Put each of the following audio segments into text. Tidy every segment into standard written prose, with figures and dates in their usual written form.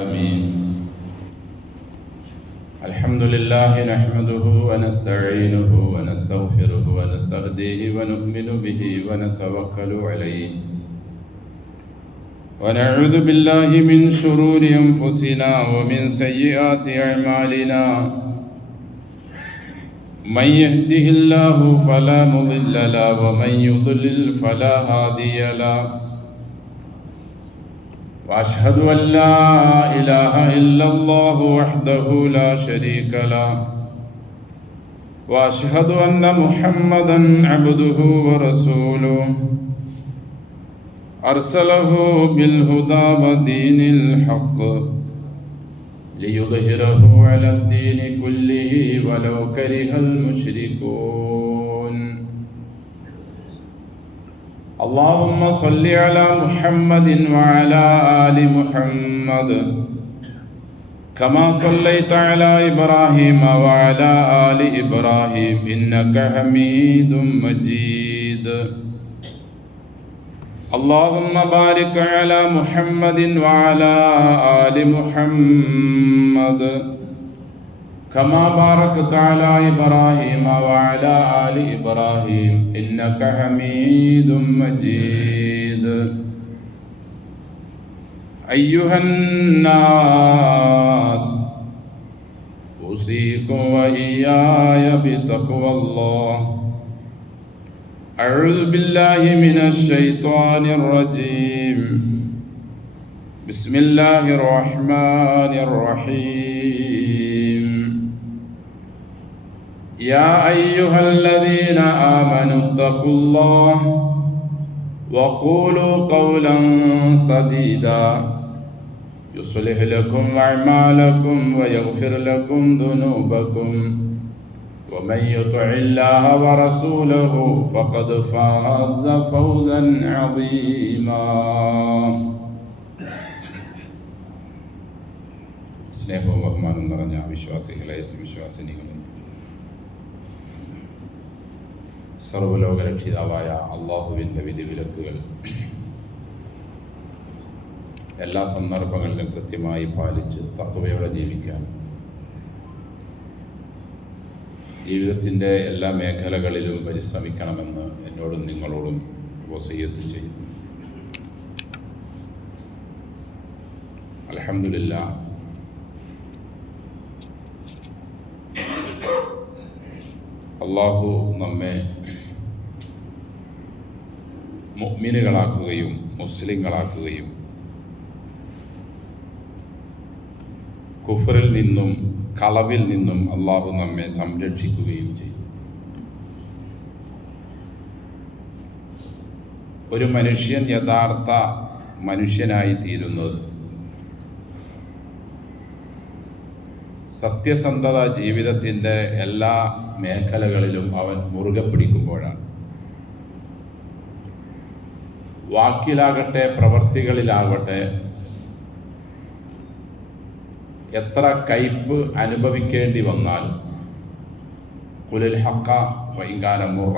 آمين. الحمد لله نحمده ونستعينه ونستغفره ونستهديه ونؤمن به ونتوكل عليه ونعوذ بالله من شرور أنفسنا ومن سيئات أعمالنا من يهده الله فلا مضل له ومن يضلل فلا هادي له وأشهد أن لا إله إلا الله وحده لا شريك له وأشهد أن محمدا عبده ورسوله أرسله بالهدى ودين الحق ليظهره على الدين كله ولو كره المشركون. اللهم صل على محمد وعلى آل محمد كما صليت على إبراهيم وعلى آل إبراهيم إنك حميد مجيد. اللهم بارك على محمد وعلى آل محمد كما باركت على إبراهيم وعلى آل إبراهيم إنك حميد مجيد. أيها الناس أوصيكم وإياي بتقوى الله. أعوذ بالله من الشيطان الرجيم. بسم الله الرحمن الرحيم. يا أيها الذين آمنوا اتقوا الله وقولوا قولا سديدا يصلح لكم أعمالكم ويغفر لكم ذنوبكم ومن يطع الله ورسوله فقد فاز فوزا عظيما. സ്നേഹവും ബഹുമാനം നിറഞ്ഞ വിശ്വാസികളെ, വിശ്വാസിനികളെ, സർവ്വലോകരക്ഷിതാവായ അള്ളാഹുവിൻ്റെ വിധിവിലക്കുകൾ എല്ലാ സന്ദർഭങ്ങളിലും കൃത്യമായി പാലിച്ച് തഖ്വയോടെ ജീവിക്കാൻ, ജീവിതത്തിൻ്റെ എല്ലാ മേഖലകളിലും പരിശ്രമിക്കണമെന്ന് എന്നോടും നിങ്ങളോടും വസിയ്യത്ത് ചെയ്യുന്നു. അൽഹംദുലില്ലാഹ്, അള്ളാഹു നമ്മെ മുഅ്മിനുകളാക്കുകയും മുസ്ലിങ്ങളാക്കുകയും കുഫറിൽ നിന്നും കളവിൽ നിന്നും അള്ളാഹു നമ്മെ സംരക്ഷിക്കുകയും ചെയ്യും. ഒരു മനുഷ്യൻ യഥാർത്ഥ മനുഷ്യനായി തീരുന്നത് സത്യസന്ധത ജീവിതത്തിൻ്റെ എല്ലാ മേഖലകളിലും അവൻ മുറുകെ പിടിക്കുമ്പോഴാണ്. വാക്കിലാകട്ടെ പ്രവൃത്തികളിലാകട്ടെ എത്ര കയ്പ് അനുഭവിക്കേണ്ടി വന്നാൽ ഖുലിൽ ഹഖ വഇൻ കാന മുറ,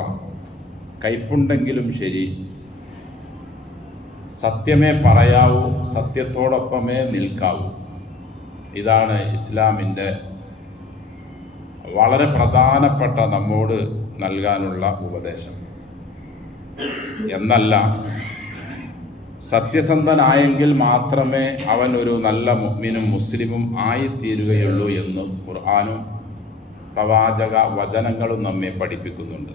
കയ്പുണ്ടെങ്കിലും ശരി സത്യമേ പറയാവൂ, സത്യത്തോടൊപ്പമേ നിൽക്കാവൂ. ഇതാണ് ഇസ്ലാമിൻ്റെ വളരെ പ്രധാനപ്പെട്ട നമ്മോട് നൽകാനുള്ള ഉപദേശം. എന്നല്ല, സത്യസന്ധനായെങ്കിൽ മാത്രമേ അവൻ ഒരു നല്ല മുഅ്മിനും മുസ്ലിമും ആയിത്തീരുകയുള്ളൂ എന്ന് ഖുർആനും പ്രവാചക വചനങ്ങളും നമ്മെ പഠിപ്പിക്കുന്നുണ്ട്.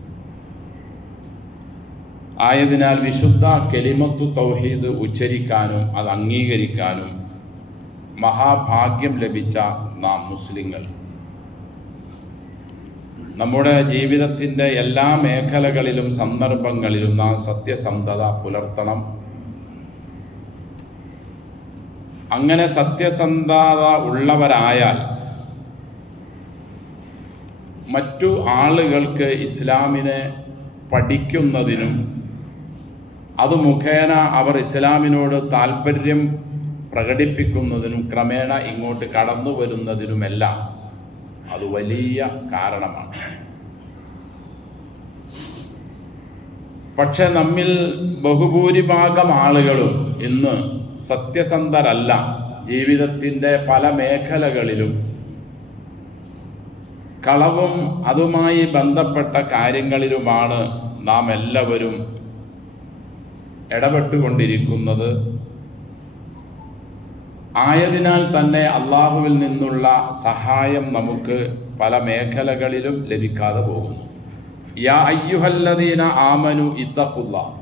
ആയതിനാൽ വിശുദ്ധ കലിമത്തു തൗഹീദ് ഉച്ചരിക്കാനും അത് അംഗീകരിക്കാനും മഹാഭാഗ്യം ലഭിച്ച നാം മുസ്ലിങ്ങൾ നമ്മുടെ ജീവിതത്തിൻ്റെ എല്ലാ മേഖലകളിലും സന്ദർഭങ്ങളിലും നാം സത്യസന്ധത പുലർത്തണം. അങ്ങനെ സത്യസന്ധത ഉള്ളവരായാൽ മറ്റു ആളുകൾക്ക് ഇസ്ലാമിനെ പഠിക്കുന്നതിനും അത് മുഖേന അവർ ഇസ്ലാമിനോട് താല്പര്യം പ്രകടിപ്പിക്കുന്നതിനും ക്രമേണ ഇങ്ങോട്ട് കടന്നു വരുന്നതിനുമെല്ലാം അത് വലിയ കാരണമാണ്. പക്ഷെ നമ്മിൽ ബഹുഭൂരിഭാഗം ആളുകളും ഇന്ന് സത്യസന്ധരല്ല, ജീവിതത്തിൻ്റെ പല മേഖലകളിലും കളവും അതുമായി ബന്ധപ്പെട്ട കാര്യങ്ങളിലുമാണ് നാം എല്ലാവരും ഇടപെട്ടുകൊണ്ടിരിക്കുന്നത്. ആയതിനാൽ തന്നെ അള്ളാഹുവിൽ നിന്നുള്ള സഹായം നമുക്ക് പല മേഖലകളിലും ലഭിക്കാതെ പോകുന്നു. യാ അയ്യുഹല്ലദീന ആമനു ഇത്തഖുല്ലാഹ്,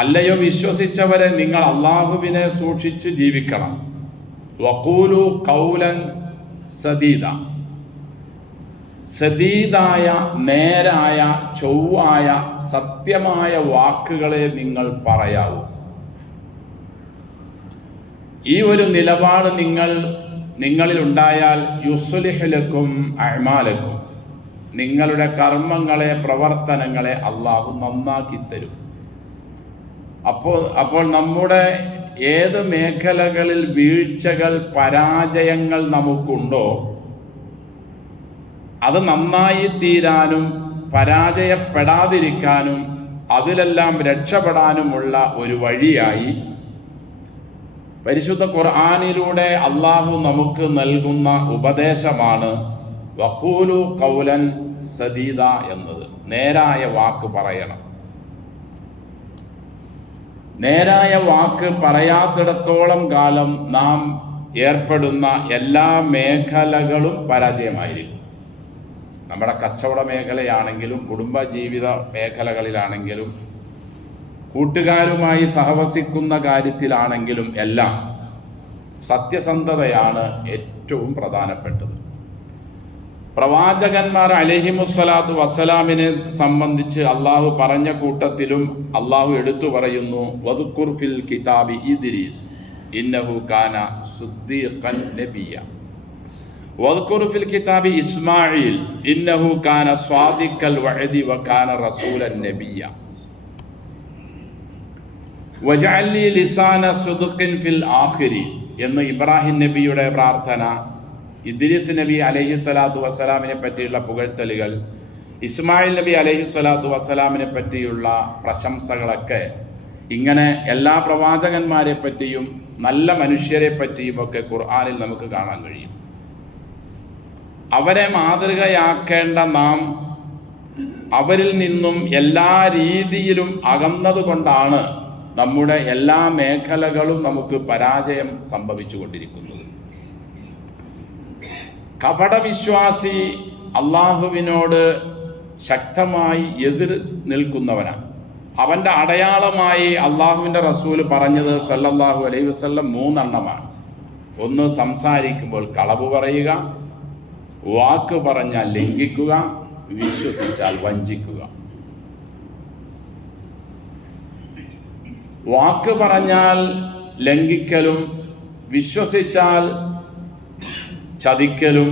അല്ലയോ വിശ്വസിച്ചവരെ, നിങ്ങൾ അള്ളാഹുവിനെ സൂക്ഷിച്ച് ജീവിക്കണം. വഖൂലു ഖൗലൻ സദീദ, സദീദായ, നേരായ, ചൊവ്വായ, സത്യമായ വാക്കുകളെ നിങ്ങൾ പറയാവൂ. ഈ ഒരു നിലപാട് നിങ്ങളിൽ ഉണ്ടായാൽ യുസ്ലിഹ് ലക്കും അഅ്മാലക്കും, നിങ്ങളുടെ കർമ്മങ്ങളെ, പ്രവർത്തനങ്ങളെ അള്ളാഹു നന്നാക്കി തരും. അപ്പോൾ നമ്മുടെ ഏത് മേഖലകളിൽ വീഴ്ചകൾ, പരാജയങ്ങൾ നമുക്കുണ്ടോ അത് നന്നായി തീരാനും പരാജയപ്പെടാതിരിക്കാനും അതിലെല്ലാം രക്ഷപ്പെടാനുമുള്ള ഒരു വഴിയായി പരിശുദ്ധ ഖുർആനിലൂടെ അള്ളാഹു നമുക്ക് നൽകുന്ന ഉപദേശമാണ് വഖൂലു ഖൗലൻ സദീദ എന്നത്. നേരായ വാക്ക് പറയണം. നേരായ വാക്ക് പറയാത്തിടത്തോളം കാലം നാം ഏർപ്പെടുന്ന എല്ലാ മേഖലകളും പരാജയമായിരിക്കും. നമ്മുടെ കച്ചവട മേഖലയാണെങ്കിലും കുടുംബജീവിത മേഖലകളിലാണെങ്കിലും കൂട്ടുകാരുമായി സഹവസിക്കുന്ന കാര്യത്തിലാണെങ്കിലും എല്ലാം സത്യസന്ധതയാണ് ഏറ്റവും പ്രധാനപ്പെട്ടത്. പ്രവാചകന്മാർ അലൈഹിമുസ്സലാത്തു വസ്സലാമിനെ സംബന്ധിച്ച് അള്ളാഹു പറഞ്ഞ കൂട്ടത്തിലും അള്ളാഹു എടുത്തു പറയുന്നു, വദ്കുർ ഫിൽ കിതാബി ഇദ്രീസ് ഇന്നഹു കാന സുദ്ദീഖൻ നബിയ്യ, വദ്കുർ ഫിൽ കിതാബി ഇസ്മാഈൽ ഇന്നഹു കാന സ്വാദിഖൽ വഅദി വകാന റസൂലൻ നബിയ്യ, വജഅൽനി ലിസാന സുദ്ഖിൻ ഫിൽ ആഖിരി എന്ന് ഇബ്രാഹിം നബിയുടെ പ്രാർത്ഥന, ഇദ്രീസ് നബി അലൈഹിസ്സലാത്തു വസ്സലാമിനെ പറ്റിയുള്ള പുകഴ്ത്തലുകൾ, ഇസ്മായിൽ നബി അലൈഹിസ്സലാത്തു വസ്സലാമിനെ പറ്റിയുള്ള പ്രശംസകളൊക്കെ ഇങ്ങനെ എല്ലാ പ്രവാചകന്മാരെ പറ്റിയും നല്ല മനുഷ്യരെ പറ്റിയും ഒക്കെ ഖുർആനിൽ നമുക്ക് കാണാൻ കഴിയും. അവരെ മാതൃകയാക്കേണ്ട നാം അവരിൽ നിന്നും എല്ലാ രീതിയിലും അകന്നതുകൊണ്ടാണ് നമ്മുടെ എല്ലാ മേഖലകളും നമുക്ക് പരാജയം സംഭവിച്ചു കൊണ്ടിരിക്കുന്നത്. കപടവിശ്വാസി അള്ളാഹുവിനോട് ശക്തമായി എതിർ നിൽക്കുന്നവനാണ്. അവൻ്റെ അടയാളമായി അള്ളാഹുവിൻ്റെ റസൂല് പറഞ്ഞത് സല്ലല്ലാഹു അലൈഹി വസല്ലം 3 എണ്ണമാണ്. ഒന്ന്, സംസാരിക്കുമ്പോൾ കളവ് പറയുക, വാക്ക് പറഞ്ഞാൽ ലംഘിക്കുക, വിശ്വസിച്ചാൽ വഞ്ചിക്കുക. വാക്ക് പറഞ്ഞാൽ ലംഘിക്കലും വിശ്വസിച്ചാൽ ചതിക്കലും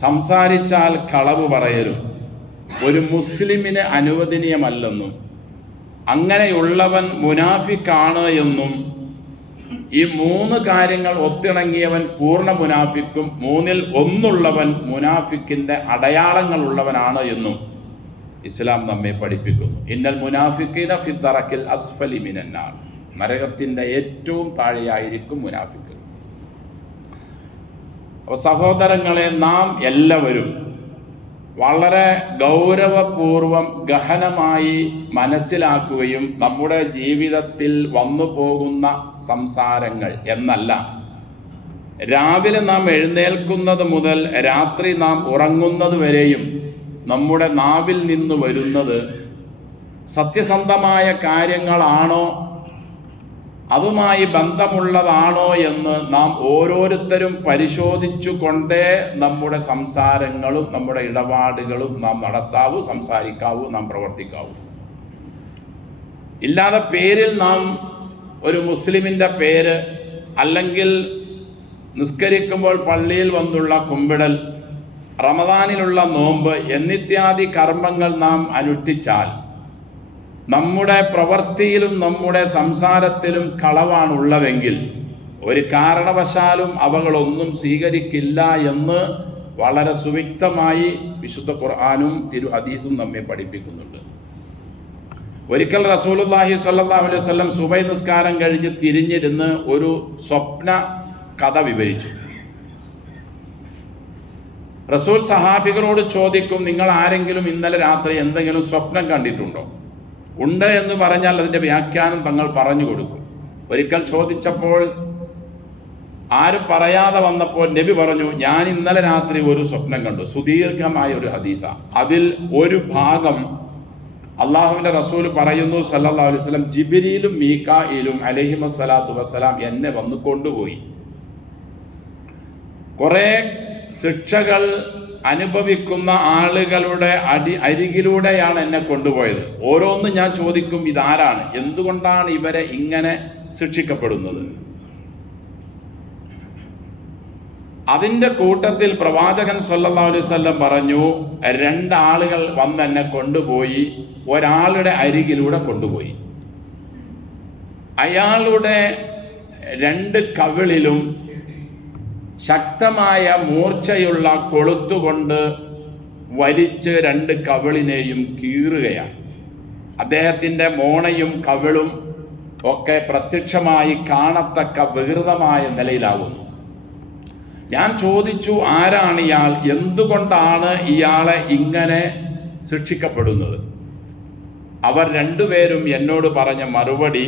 സംസാരിച്ചാൽ കളവ് പറയലും ഒരു മുസ്ലിമിന് അനുവദനീയമല്ലെന്നും അങ്ങനെയുള്ളവൻ മുനാഫിക്കാണ് എന്നും ഈ 3 കാര്യങ്ങൾ ഒത്തിണങ്ങിയവൻ പൂർണ്ണ മുനാഫിക്കും 3-ൽ 1 മുനാഫിക്കിൻ്റെ അടയാളങ്ങളുള്ളവനാണ് എന്നും ഇസ്ലാം നമ്മെ പഠിപ്പിക്കുന്നു. ഇന്നൽ മുനാഫിഖീന ഫി ദറക്കിൽ അസ്ഫലി മിനന്നാർ, നരകത്തിൻ്റെ ഏറ്റവും താഴെയായിരിക്കും മുനാഫിക്ക്. അപ്പോൾ സഹോദരങ്ങളെ, നാം എല്ലാവരും വളരെ ഗൗരവപൂർവം ഗഹനമായി മനസ്സിലാക്കുകയും നമ്മുടെ ജീവിതത്തിൽ വന്നു പോകുന്ന സംസാരങ്ങൾ എന്നല്ല, രാവിലെ നാം എഴുന്നേൽക്കുന്നത് മുതൽ രാത്രി നാം ഉറങ്ങുന്നത് വരെയും നമ്മുടെ നാവിൽ നിന്ന് വരുന്നത് സത്യസന്ധമായ കാര്യങ്ങളാണോ, അതുമായി ബന്ധമുള്ളതാണോ എന്ന് നാം ഓരോരുത്തരും പരിശോധിച്ചു കൊണ്ടേ നമ്മുടെ സംസാരങ്ങളും നമ്മുടെ ഇടപാടുകളും നാം നടത്താവൂ, സംസാരിക്കാവൂ, നാം പ്രവർത്തിക്കാവൂ. ഇല്ലാതെ പേരിൽ നാം ഒരു മുസ്ലിമിൻ്റെ പേര്, അല്ലെങ്കിൽ നിസ്കരിക്കുമ്പോൾ പള്ളിയിൽ വന്നുള്ള കുമ്പിടൽ, റമദാനിലുള്ള നോമ്പ് എന്നിത്യാദി കർമ്മങ്ങൾ നാം അനുഷ്ഠിച്ചാൽ നമ്മുടെ പ്രവൃത്തിയിലും നമ്മുടെ സംസാരത്തിലും കളവാണുള്ളതെങ്കിൽ ഒരു കാരണവശാലും അവകളൊന്നും സ്വീകരിക്കില്ല എന്ന് വളരെ സുവ്യക്തമായി വിശുദ്ധ ഖുർആനും തിരു ഹദീസും നമ്മെ പഠിപ്പിക്കുന്നുണ്ട്. ഒരിക്കൽ റസൂലുള്ളാഹി സ്വല്ലല്ലാഹു അലൈഹി വസല്ലം സുബൈ നിസ്കാരം കഴിഞ്ഞ് തിരിഞ്ഞിരുന്ന് ഒരു സ്വപ്ന കഥ വിവരിച്ചു. റസൂൽ സഹാബികളോട് ചോദിക്കും, നിങ്ങൾ ആരെങ്കിലും ഇന്നലെ രാത്രി എന്തെങ്കിലും സ്വപ്നം കണ്ടിട്ടുണ്ടോ? ഉണ്ട് എന്ന് പറഞ്ഞാൽ അതിൻ്റെ വ്യാഖ്യാനം തങ്ങൾ പറഞ്ഞു കൊടുക്കും. ഒരിക്കൽ ചോദിച്ചപ്പോൾ ആരും പറയാതെ വന്നപ്പോൾ നബി പറഞ്ഞു, ഞാൻ ഇന്നലെ രാത്രി ഒരു സ്വപ്നം കണ്ടു. സുദീർഘമായ ഒരു ഹദീസ. അതിൽ ഒരു ഭാഗം അള്ളാഹുവിൻ്റെ റസൂൽ പറയുന്നു സല്ലല്ലാഹു അലൈഹി വസല്ലം, ജിബ്രീലും മീകായിലും അലൈഹിമസ്സലാത്തു വസ്സലാം എന്നെ വന്ന് കൊണ്ടുപോയി. കുറേ ശിക്ഷകൾ അനുഭവിക്കുന്ന ആളുകളുടെ അരികിലൂടെയാണ് എന്നെ കൊണ്ടുപോയത്. ഓരോന്നും ഞാൻ ചോദിക്കും, ഇതാരാണ്, എന്തുകൊണ്ടാണ് ഇവരെ ഇങ്ങനെ ശിക്ഷിക്കപ്പെടുന്നത്? അതിൻ്റെ കൂട്ടത്തിൽ പ്രവാചകൻ സല്ലല്ലാഹു അലൈഹി വസല്ലം പറഞ്ഞു, രണ്ടാളുകൾ വന്ന് എന്നെ കൊണ്ടുപോയി, ഒരാളുടെ അരികിലൂടെ കൊണ്ടുപോയി. അയാളുടെ രണ്ട് കവിളിലും ശക്തമായ മൂർച്ചയുള്ള കൊളുത്തുകൊണ്ട് വലിച്ച് രണ്ട് കവിളിനെയും കീറുകയാണ്. അദ്ദേഹത്തിൻ്റെ മോണയും കവിളും ഒക്കെ പ്രത്യക്ഷമായി കാണത്തക്ക വികൃതമായ നിലയിലാവുന്നു. ഞാൻ ചോദിച്ചു, ആരാണ് ഇയാൾ, എന്തുകൊണ്ടാണ് ഇയാളെ ഇങ്ങനെ ശിക്ഷിക്കപ്പെടുന്നത്? അവർ രണ്ടുപേരും എന്നോട് പറഞ്ഞ മറുപടി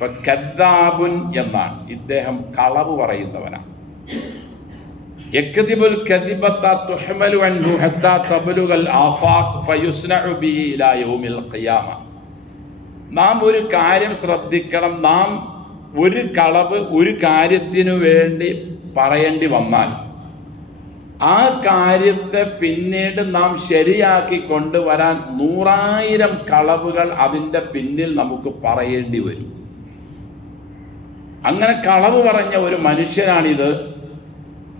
ഫകദ്ദാബുൻ എന്നാണ്. ഇദ്ദേഹം കളവ് പറയുന്നവനാണ്. യക്ദിബുൽ കദിബത തുഹ്മലു അൻഹു ഹത്താ തബ്ലുഗൽ ആഫാഖ് ഫയുസ്നഉ ബിഹി ഇലാ യൗമിൽ ഖിയാമ. നാം ഒരു കാര്യം ശ്രദ്ധിക്കണം. നാം ഒരു കളവ് ഒരു കാര്യത്തിനു വേണ്ടി പറയേണ്ടി വന്നാൽ ആ കാര്യത്തെ പിന്നീട് നാം ശരിയാക്കി കൊണ്ടുവരാൻ 100,000 കളവുകൾ അതിൻ്റെ പിന്നിൽ നമുക്ക് പറയേണ്ടി വരും. അങ്ങനെ കളവ് പറഞ്ഞ ഒരു മനുഷ്യനാണിത്.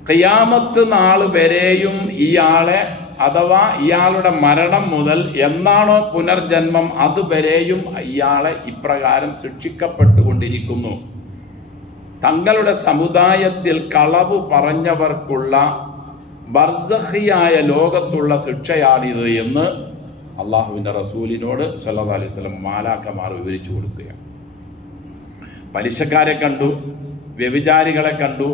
ഖിയാമത്ത് നാൾ വരെയും ഇയാളെ, അഥവാ ഇയാളുടെ മരണം മുതൽ എന്നാണോ പുനർജന്മം അതുവരെയും ഇയാളെ ഇപ്രകാരം ശിക്ഷിക്കപ്പെട്ടുകൊണ്ടിരിക്കുന്നു. തങ്ങളുടെ സമുദായത്തിൽ കളവ് പറഞ്ഞവർക്കുള്ള ബർസഖിയായ ലോകത്തുള്ള ശിക്ഷയാണിത് എന്ന് അള്ളാഹുവിൻ്റെ റസൂലിനോട് സല്ലല്ലാഹു അലൈഹി വസല്ലം മാലാഖമാർ വിവരിച്ചു കൊടുക്കുകയാണ്. പലിശക്കാരെ കണ്ടു, വ്യഭിചാരികളെ കണ്ടു,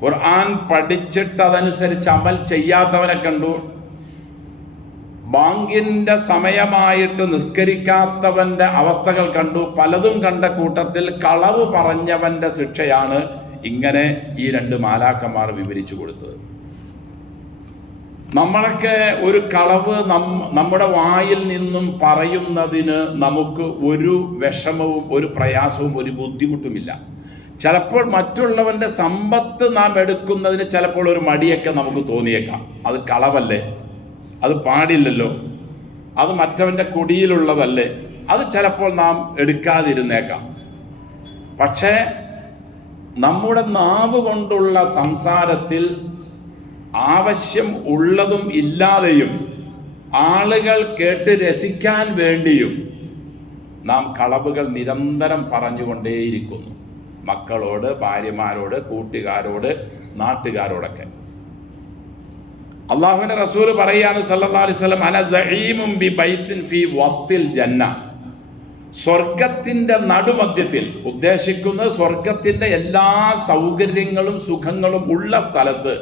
ഖുർആൻ പഠിച്ചിട്ടതനുസരിച്ച് അമൽ ചെയ്യാത്തവനെ കണ്ടു, ബാങ്കിൻ്റെ സമയമായിട്ട് നിസ്കരിക്കാത്തവൻ്റെ അവസ്ഥകൾ കണ്ടു. പലതും കണ്ട കൂട്ടത്തിൽ കളവ് പറഞ്ഞവൻ്റെ ശിക്ഷയാണ് ഇങ്ങനെ ഈ രണ്ട് മാലാഖമാർ വിവരിച്ചു കൊടുത്തത്. നമ്മളൊക്കെ ഒരു കളവ് നമ്മുടെ വായിൽ നിന്നും പറയുന്നതിന് നമുക്ക് ഒരു വിഷമവും ഒരു പ്രയാസവും ഒരു ബുദ്ധിമുട്ടുമില്ല. ചിലപ്പോൾ മറ്റുള്ളവൻ്റെ സമ്പത്ത് നാം എടുക്കുന്നതിന് ചിലപ്പോൾ ഒരു മടിയൊക്കെ നമുക്ക് തോന്നിയേക്കാം. അത് കളവല്ലേ, അത് പാടില്ലല്ലോ, അത് മറ്റവൻ്റെ കുടിയിലുള്ളതല്ലേ, അത് ചിലപ്പോൾ നാം എടുക്കാതിരുന്നേക്കാം. പക്ഷേ നമ്മുടെ നാവ് കൊണ്ടുള്ള സംസാരത്തിൽ ആവശ്യം ഉള്ളതും ഇല്ലാതെയും ആളുകൾ കേട്ട് രസിക്കാൻ വേണ്ടിയും നാം കളവുകൾ നിരന്തരം പറഞ്ഞുകൊണ്ടേയിരിക്കുന്നു. മക്കളോട്, ഭാര്യമാരോട്, കൂട്ടുകാരോട്, നാട്ടുകാരോടൊക്കെ. അള്ളാഹുവിന്റെ റസൂൽ പറയാണ് സല്ലല്ലാഹു അലൈഹി വസല്ലം, അന സഈമുൻ ബി ബൈത്തിൻ ഫീ വസ്തിൽ ജന്ന. സ്വർഗത്തിന്റെ നടുമധ്യത്തിൽ, ഉദ്ദേശിക്കുന്നത് സ്വർഗത്തിന്റെ എല്ലാ സൗകര്യങ്ങളും സുഖങ്ങളും ഉള്ള സ്ഥലത്ത്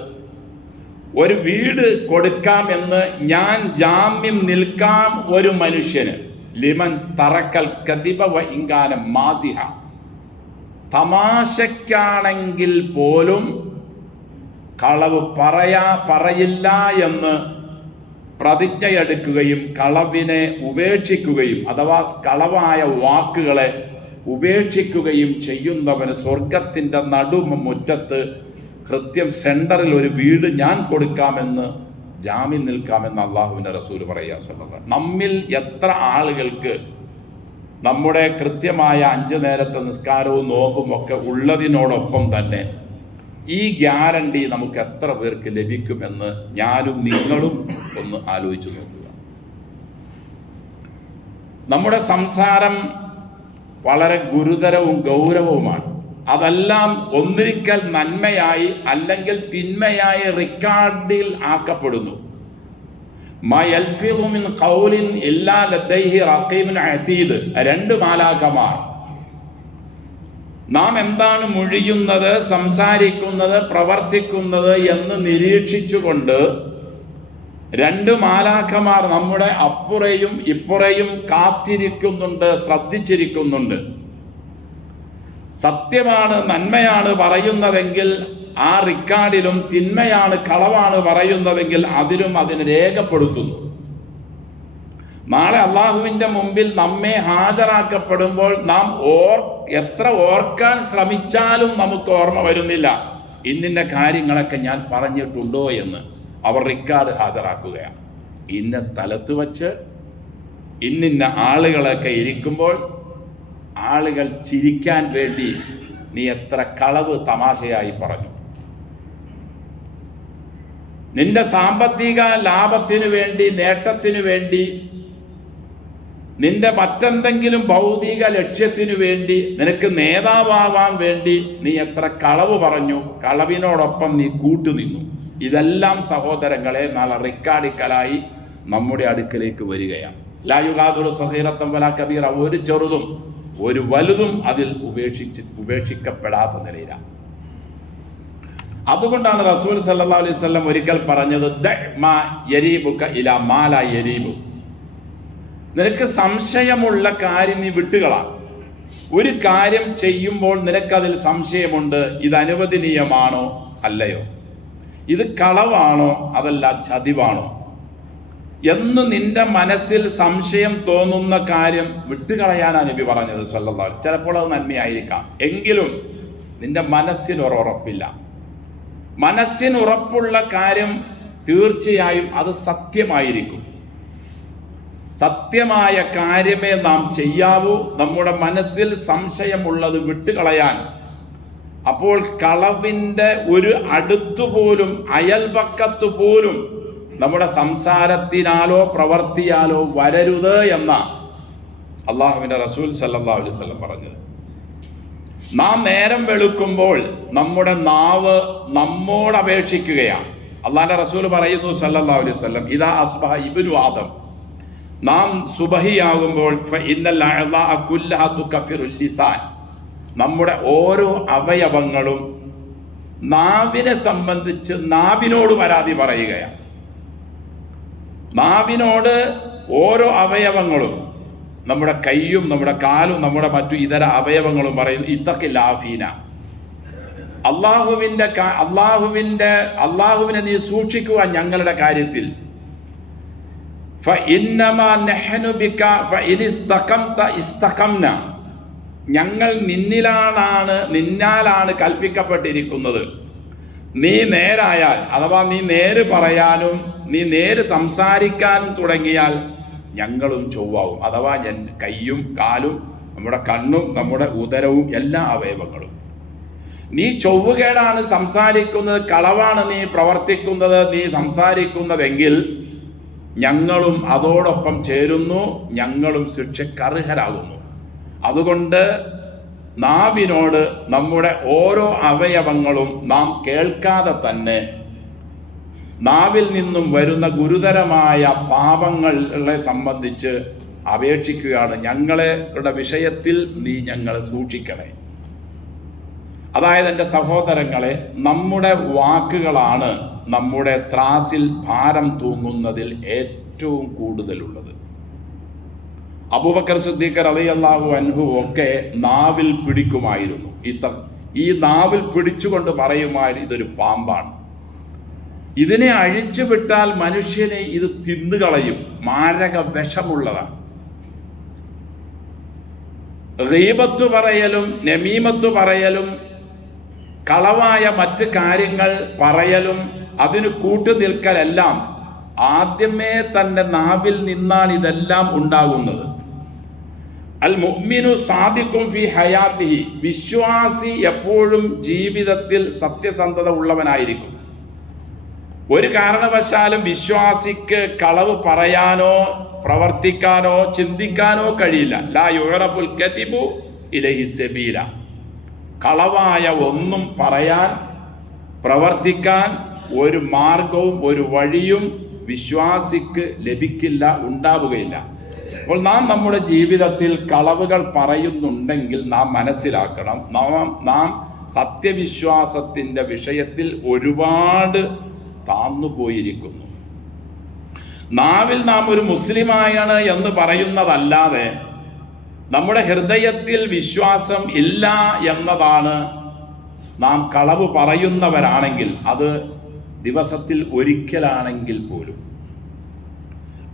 ഒരു വീട് കൊടുക്കാമെന്ന് ഞാൻ ജാമ്യം നിൽക്കാം ഒരു മനുഷ്യന്. ലിമൻ തറക്കൽ കദിബ വ ഇൻകാന മാസിഹ. തമാശക്കാണെങ്കിൽ പോലും കളവ് പറയില്ല എന്ന് പ്രതിജ്ഞയെടുക്കുകയും കളവിനെ ഉപേക്ഷിക്കുകയും, അഥവാ കളവായ വാക്കുകളെ ഉപേക്ഷിക്കുകയും ചെയ്യുന്നവന് സ്വർഗത്തിൻ്റെ നടുമുറ്റത്ത് കൃത്യം സെന്ററിൽ ഒരു വീട് ഞാൻ കൊടുക്കാമെന്ന് ജാമ്യം നിൽക്കാമെന്ന് അള്ളാഹുവിൻ്റെ റസൂൽ പറയുക. നമ്മിൽ എത്ര ആളുകൾക്ക് നമ്മുടെ കൃത്യമായ 5 നേരത്തെ നിസ്കാരവും നോമ്പും ഒക്കെ ഉള്ളതിനോടൊപ്പം തന്നെ ഈ ഗ്യാരണ്ടി നമുക്ക് എത്ര പേർക്ക് ലഭിക്കുമെന്ന് ഞാനും നിങ്ങളും ഒന്ന് ആലോചിച്ചു നോക്കുക. നമ്മുടെ സംസാരം വളരെ ഗുരുതരവും ഗൗരവവുമാണ്. അതെല്ലാം ഒന്നിരിക്കൽ നന്മയായി അല്ലെങ്കിൽ തിന്മയായി റെക്കോർഡിൽ ആക്കപ്പെടുന്നു. മാ യൽഫിദു മിൻ ഖൗലിൻ ഇല്ലാ ലദൈഹി റഖീബുൻ അതീദ്. 2 മാലാഖമാർ നാം എന്താണ് മൊഴിയുന്നത്, സംസാരിക്കുന്നത്, പ്രവർത്തിക്കുന്നത് എന്ന് നിരീക്ഷിച്ചുകൊണ്ട് 2 മാലാഖമാർ നമ്മുടെ അപ്പുറയും ഇപ്പുറയും കാത്തിരിക്കുന്നുണ്ട്, ശ്രദ്ധിച്ചിരിക്കുന്നുണ്ട്. സത്യമാണ്, നന്മയാണ് പറയുന്നതെങ്കിൽ ആ റിക്കാർഡിലും, തിന്മയാണ്, കളവാണ് പറയുന്നതെങ്കിൽ അതിലും അതിന് രേഖപ്പെടുത്തുന്നു. നാളെ അള്ളാഹുവിൻ്റെ മുമ്പിൽ നമ്മെ ഹാജരാക്കപ്പെടുമ്പോൾ നാം എത്ര ഓർക്കാൻ ശ്രമിച്ചാലും നമുക്ക് ഓർമ്മ വരുന്നില്ല ഇന്നിന്ന കാര്യങ്ങളൊക്കെ ഞാൻ പറഞ്ഞിട്ടുണ്ടോ എന്ന്. അവർ റിക്കാർഡ് ഹാജരാക്കുകയാണ്. ഇന്ന സ്ഥലത്ത് വച്ച് ഇന്നിന്ന ആളുകളൊക്കെ ഇരിക്കുമ്പോൾ ആളുകൾ ചിരിക്കാൻ വേണ്ടി നീ എത്ര കളവ് തമാശയായി പറഞ്ഞു. നിന്റെ സാമ്പത്തിക ലാഭത്തിനു വേണ്ടി, നേട്ടത്തിനു വേണ്ടി, നിന്റെ മറ്റെന്തെങ്കിലും ഭൗതിക ലക്ഷ്യത്തിനു വേണ്ടി, നിനക്ക് നേതാവാൻ വേണ്ടി നീ എത്ര കളവ് പറഞ്ഞു, കളവിനോടൊപ്പം നീ കൂട്ടുനിന്നു. ഇതെല്ലാം സഹോദരങ്ങളെ നാളെ റിക്കാർഡിക്കലായി നമ്മുടെ അടുക്കലേക്ക് വരികയാണ്. ലാ യുഗാദിറു സഗീറത്തൻ വലാ കബീറ. ഒരു ചെറുതും ഒരു വലുതും അതിൽ ഉപേക്ഷിക്കപ്പെടാത്ത നിലയിലാണ്. അതുകൊണ്ടാണ് റസൂൽ സല്ലല്ലാഹു അലൈഹി വസല്ലം ഒരിക്കൽ പറഞ്ഞത്, ദഅ്മാ യരീബുക ഇലാ മാ ലാ യരീബു. നിനക്ക് സംശയമുള്ള കാര്യം നീ വിട്ടുകളാ. ഒരു കാര്യം ചെയ്യുമ്പോൾ നിനക്കതിൽ സംശയമുണ്ട്, ഇത് അനുവദനീയമാണോ അല്ലയോ, ഇത് കളവാണോ അതല്ല ചതിവാണോ എന്ന് നിന്റെ മനസ്സിൽ സംശയം തോന്നുന്ന കാര്യം വിട്ടുകളയാനാണ് നബി പറഞ്ഞത് സല്ലല്ലാഹു അലൈഹി വസല്ലം. ചിലപ്പോൾ അത് നന്മയായിരിക്കാം, എങ്കിലും നിന്റെ മനസ്സിനൊരുറപ്പില്ല. മനസ്സിനുറപ്പുള്ള കാര്യം തീർച്ചയായും അത് സത്യമായിരിക്കും. സത്യമായ കാര്യമേ നാം ചെയ്യാവൂ. നമ്മുടെ മനസ്സിൽ സംശയമുള്ളത് വിട്ടുകളയാൻ. അപ്പോൾ കളവിൻ്റെ ഒരു അടുത്തുപോലും, അയൽപക്കത്തു പോലും നമ്മുടെ സംസാരത്തിനാലോ പ്രവർത്തിയാലോ വരരുത് എന്ന അള്ളാഹുവിൻ്റെ റസൂൽ സല്ലല്ലാഹു അലൈഹി വസല്ലം പറഞ്ഞത്. നാം നേരം വെളുക്കുമ്പോൾ നമ്മുടെ നാവ് നമ്മോട് അപേക്ഷിക്കുകയാണ്. അള്ളാഹിൻ്റെ റസൂൽ പറയുന്നു സല്ലല്ലാഹു അലൈഹി വസല്ലം, ഇദാ അസ്ബഹ ഇബ്നു ആദം, നാം സുബഹിയാകുമ്പോൾ ഫഇന്നൽ അഅ്ളാഅ കുല്ലഹ തുകഫിറുൽ ലിസാൻ, നമ്മുടെ ഓരോ അവയവങ്ങളും നാവിനെ സംബന്ധിച്ച് നാവിനോട് പരാതി പറയുകയാണ്. നാവിനോട് ഓരോ അവയവങ്ങളും, നമ്മുടെ കൈയും നമ്മുടെ കാലും നമ്മുടെ മറ്റു ഇതര അവയവങ്ങളും പറയുന്നു, ഇത്തഖിൽ ആഫീന, അള്ളാഹുവിനെ നീ സൂക്ഷിക്കുക ഞങ്ങളുടെ കാര്യത്തിൽ. ഞങ്ങൾ നിന്നാലാണ് കൽപ്പിക്കപ്പെട്ടിരിക്കുന്നത്. നീ നേരായാൽ, അഥവാ നീ നേര് പറയാനും നീ നേര് സംസാരിക്കാനും തുടങ്ങിയാൽ ഞങ്ങളും ചൊവ്വാവും. അഥവാ കൈയും കാലും നമ്മുടെ കണ്ണും നമ്മുടെ ഉദരവും എല്ലാ അവയവങ്ങളും. നീ ചൊവ്വുകേടാണ് സംസാരിക്കുന്നത്, കളവാണ് നീ പ്രവർത്തിക്കുന്നത്, നീ സംസാരിക്കുന്നതെങ്കിൽ ഞങ്ങളും അതോടൊപ്പം ചേരുന്നു, ഞങ്ങളും ശിക്ഷക്കർഹരാകുന്നു. അതുകൊണ്ട് നാവിനോട് നമ്മുടെ ഓരോ അവയവങ്ങളും നാം കേൾക്കാതെ തന്നെ നാവിൽ നിന്നും വരുന്ന ഗുരുതരമായ പാപങ്ങളെ സംബന്ധിച്ച് അപേക്ഷിക്കുകയാണ്, ഞങ്ങളുടെ വിഷയത്തിൽ നീ ഞങ്ങളെ സൂക്ഷിക്കണേ. അതായത് എൻ്റെ സഹോദരങ്ങളെ, നമ്മുടെ വാക്കുകളാണ് നമ്മുടെ ത്രാസിൽ ഭാരം തൂങ്ങുന്നതിൽ ഏറ്റവും കൂടുതലുള്ളത്. അബൂബക്കർ സിദ്ദീഖ് റളിയല്ലാഹു അൻഹു ഒക്കെ നാവിൽ പിടിക്കുമായിരുന്നു. ഈ നാവിൽ പിടിച്ചുകൊണ്ട് പറയുമായിരുന്നു, ഇതൊരു പാമ്പാണ്, ഇതിനെ അഴിച്ചു വിട്ടാൽ മനുഷ്യനെ ഇത് തിന്നുകളയും, മാരക വിഷമുള്ളതാണ്. ഗീബത്ത് പറയലും നമീമത്ത് പറയലും കളവായ മറ്റ് കാര്യങ്ങൾ പറയലും അതിന് കൂട്ടുനിൽക്കലെല്ലാം ആദ്യമേ തന്നെ നാവിൽ നിന്നാണ് ഇതെല്ലാം ഉണ്ടാകുന്നത്. അൽ മുഅ്മിനു സാദിഖും ഫി ഹയാത്തിഹി, വിശ്വാസി എപ്പോഴും ജീവിതത്തിൽ സത്യസന്ധത ഉള്ളവനായിരിക്കും. ഒരു കാരണവശാലും വിശ്വാസിക്ക് കളവ് പറയാനോ പ്രവർത്തിക്കാനോ ചിന്തിക്കാനോ കഴിയില്ല. ലാ യുഅറഫുൽ കദിബു ഇലൈഹി സബീല, കളവായ ഒന്നും പറയാൻ പ്രവർത്തിക്കാൻ ഒരു മാർഗവും ഒരു വഴിയും വിശ്വാസിക്ക് ലഭിക്കില്ല, ഉണ്ടാവുകയില്ല. അപ്പോൾ നാം നമ്മുടെ ജീവിതത്തിൽ കളവുകൾ പറയുന്നുണ്ടെങ്കിൽ നാം മനസ്സിലാക്കണം, നാം സത്യവിശ്വാസത്തിൻ്റെ വിഷയത്തിൽ ഒരുപാട് താന്നുപോയിരിക്കുന്നു. നാവിൽ നാം ഒരു മുസ്ലിമായാണ് എന്ന് പറയുന്നതല്ലാതെ നമ്മുടെ ഹൃദയത്തിൽ വിശ്വാസം ഇല്ല എന്നതാണ്. നാം കളവ് പറയുന്നവരാണെങ്കിൽ അത് ദിവസത്തിൽ ഒരിക്കലാണെങ്കിൽ പോലും.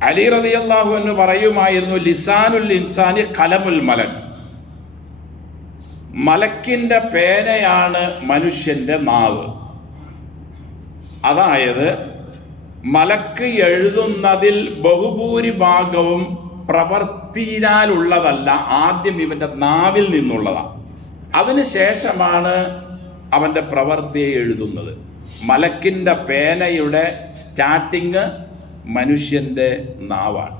അലി റളിയല്ലാഹു അൻഹു പറയുമായിരുന്നു, ലിസാനുൽ ഇൻസാനി ഖലമുൽ മലക്. മലക്കിന്റെ പേനയാണ് മനുഷ്യന്റെ നാവ്. അതായത് മലക്ക് എഴുതുന്നതിൽ ബഹുഭൂരിഭാഗവും പ്രവർത്തിയാലുള്ളതല്ല, ആദ്യം ഇവന്റെ നാവിൽ നിന്നുള്ളതാണ്. അതിനുശേഷമാണ് അവന്റെ പ്രവൃത്തിയെ എഴുതുന്നത്. മലക്കിന്റെ പേനയുടെ സ്റ്റാർട്ടിങ് മനുഷ്യന്റെ നാവാണ്.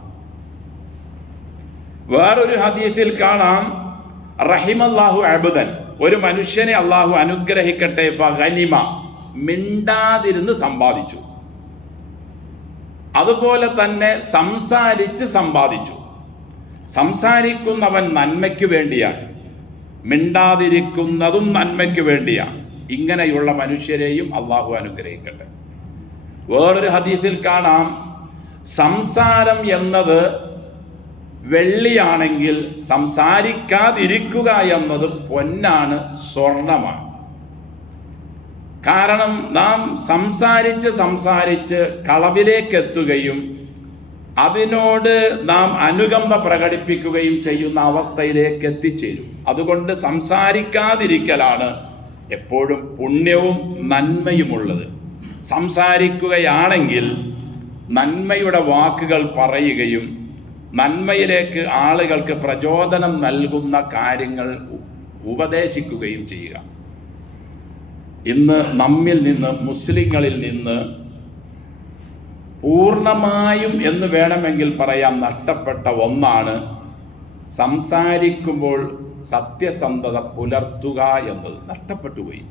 വേറൊരു ഹദീസിൽ കാണാം, റഹിമല്ലാഹു അബ്ദൻ, ഒരു മനുഷ്യനെ അള്ളാഹു അനുഗ്രഹിക്കട്ടെ, ഫഗനിമ, മിണ്ടാതിരുന്ന് സമ്പാദിച്ചു. അതുപോലെ തന്നെ സംസാരിച്ച് സമ്പാദിച്ചു. സംസാരിക്കുന്നവൻ നന്മയ്ക്ക് വേണ്ടിയാണ്, മിണ്ടാതിരിക്കുന്നതും നന്മയ്ക്ക് വേണ്ടിയാണ്. ഇങ്ങനെയുള്ള മനുഷ്യരെയും അള്ളാഹു അനുഗ്രഹിക്കട്ടെ. വേറൊരു ഹദീസിൽ കാണാം, സംസാരം എന്നത് വെള്ളിയാണെങ്കിൽ സംസാരിക്കാതിരിക്കുക എന്നത് പൊന്നാണ്, സ്വർണമാണ്. കാരണം നാം സംസാരിച്ച് കളവിലേക്ക് എത്തുകയും അതിനോട് നാം അനുകമ്പ പ്രകടിപ്പിക്കുകയും ചെയ്യുന്ന അവസ്ഥയിലേക്ക് എത്തിച്ചേരും. അതുകൊണ്ട് സംസാരിക്കാതിരിക്കലാണ് എപ്പോഴും പുണ്യവും നന്മയുമുള്ളത്. സംസാരിക്കുകയാണെങ്കിൽ നന്മയുടെ വാക്കുകൾ പറയുകയും നന്മയിലേക്ക് ആളുകൾക്ക് പ്രചോദനം നൽകുന്ന കാര്യങ്ങൾ ഉപദേശിക്കുകയും ചെയ്യുക. ഇന്ന് നമ്മിൽ നിന്ന്, മുസ്ലിങ്ങളിൽ നിന്ന് പൂർണ്ണമായും എന്ന് വേണമെങ്കിൽ പറയാം നഷ്ടപ്പെട്ട ഒന്നാണ് സംസാരിക്കുമ്പോൾ സത്യസന്ധത പുലർത്തുക എന്നത്. നഷ്ടപ്പെട്ടുപോയി.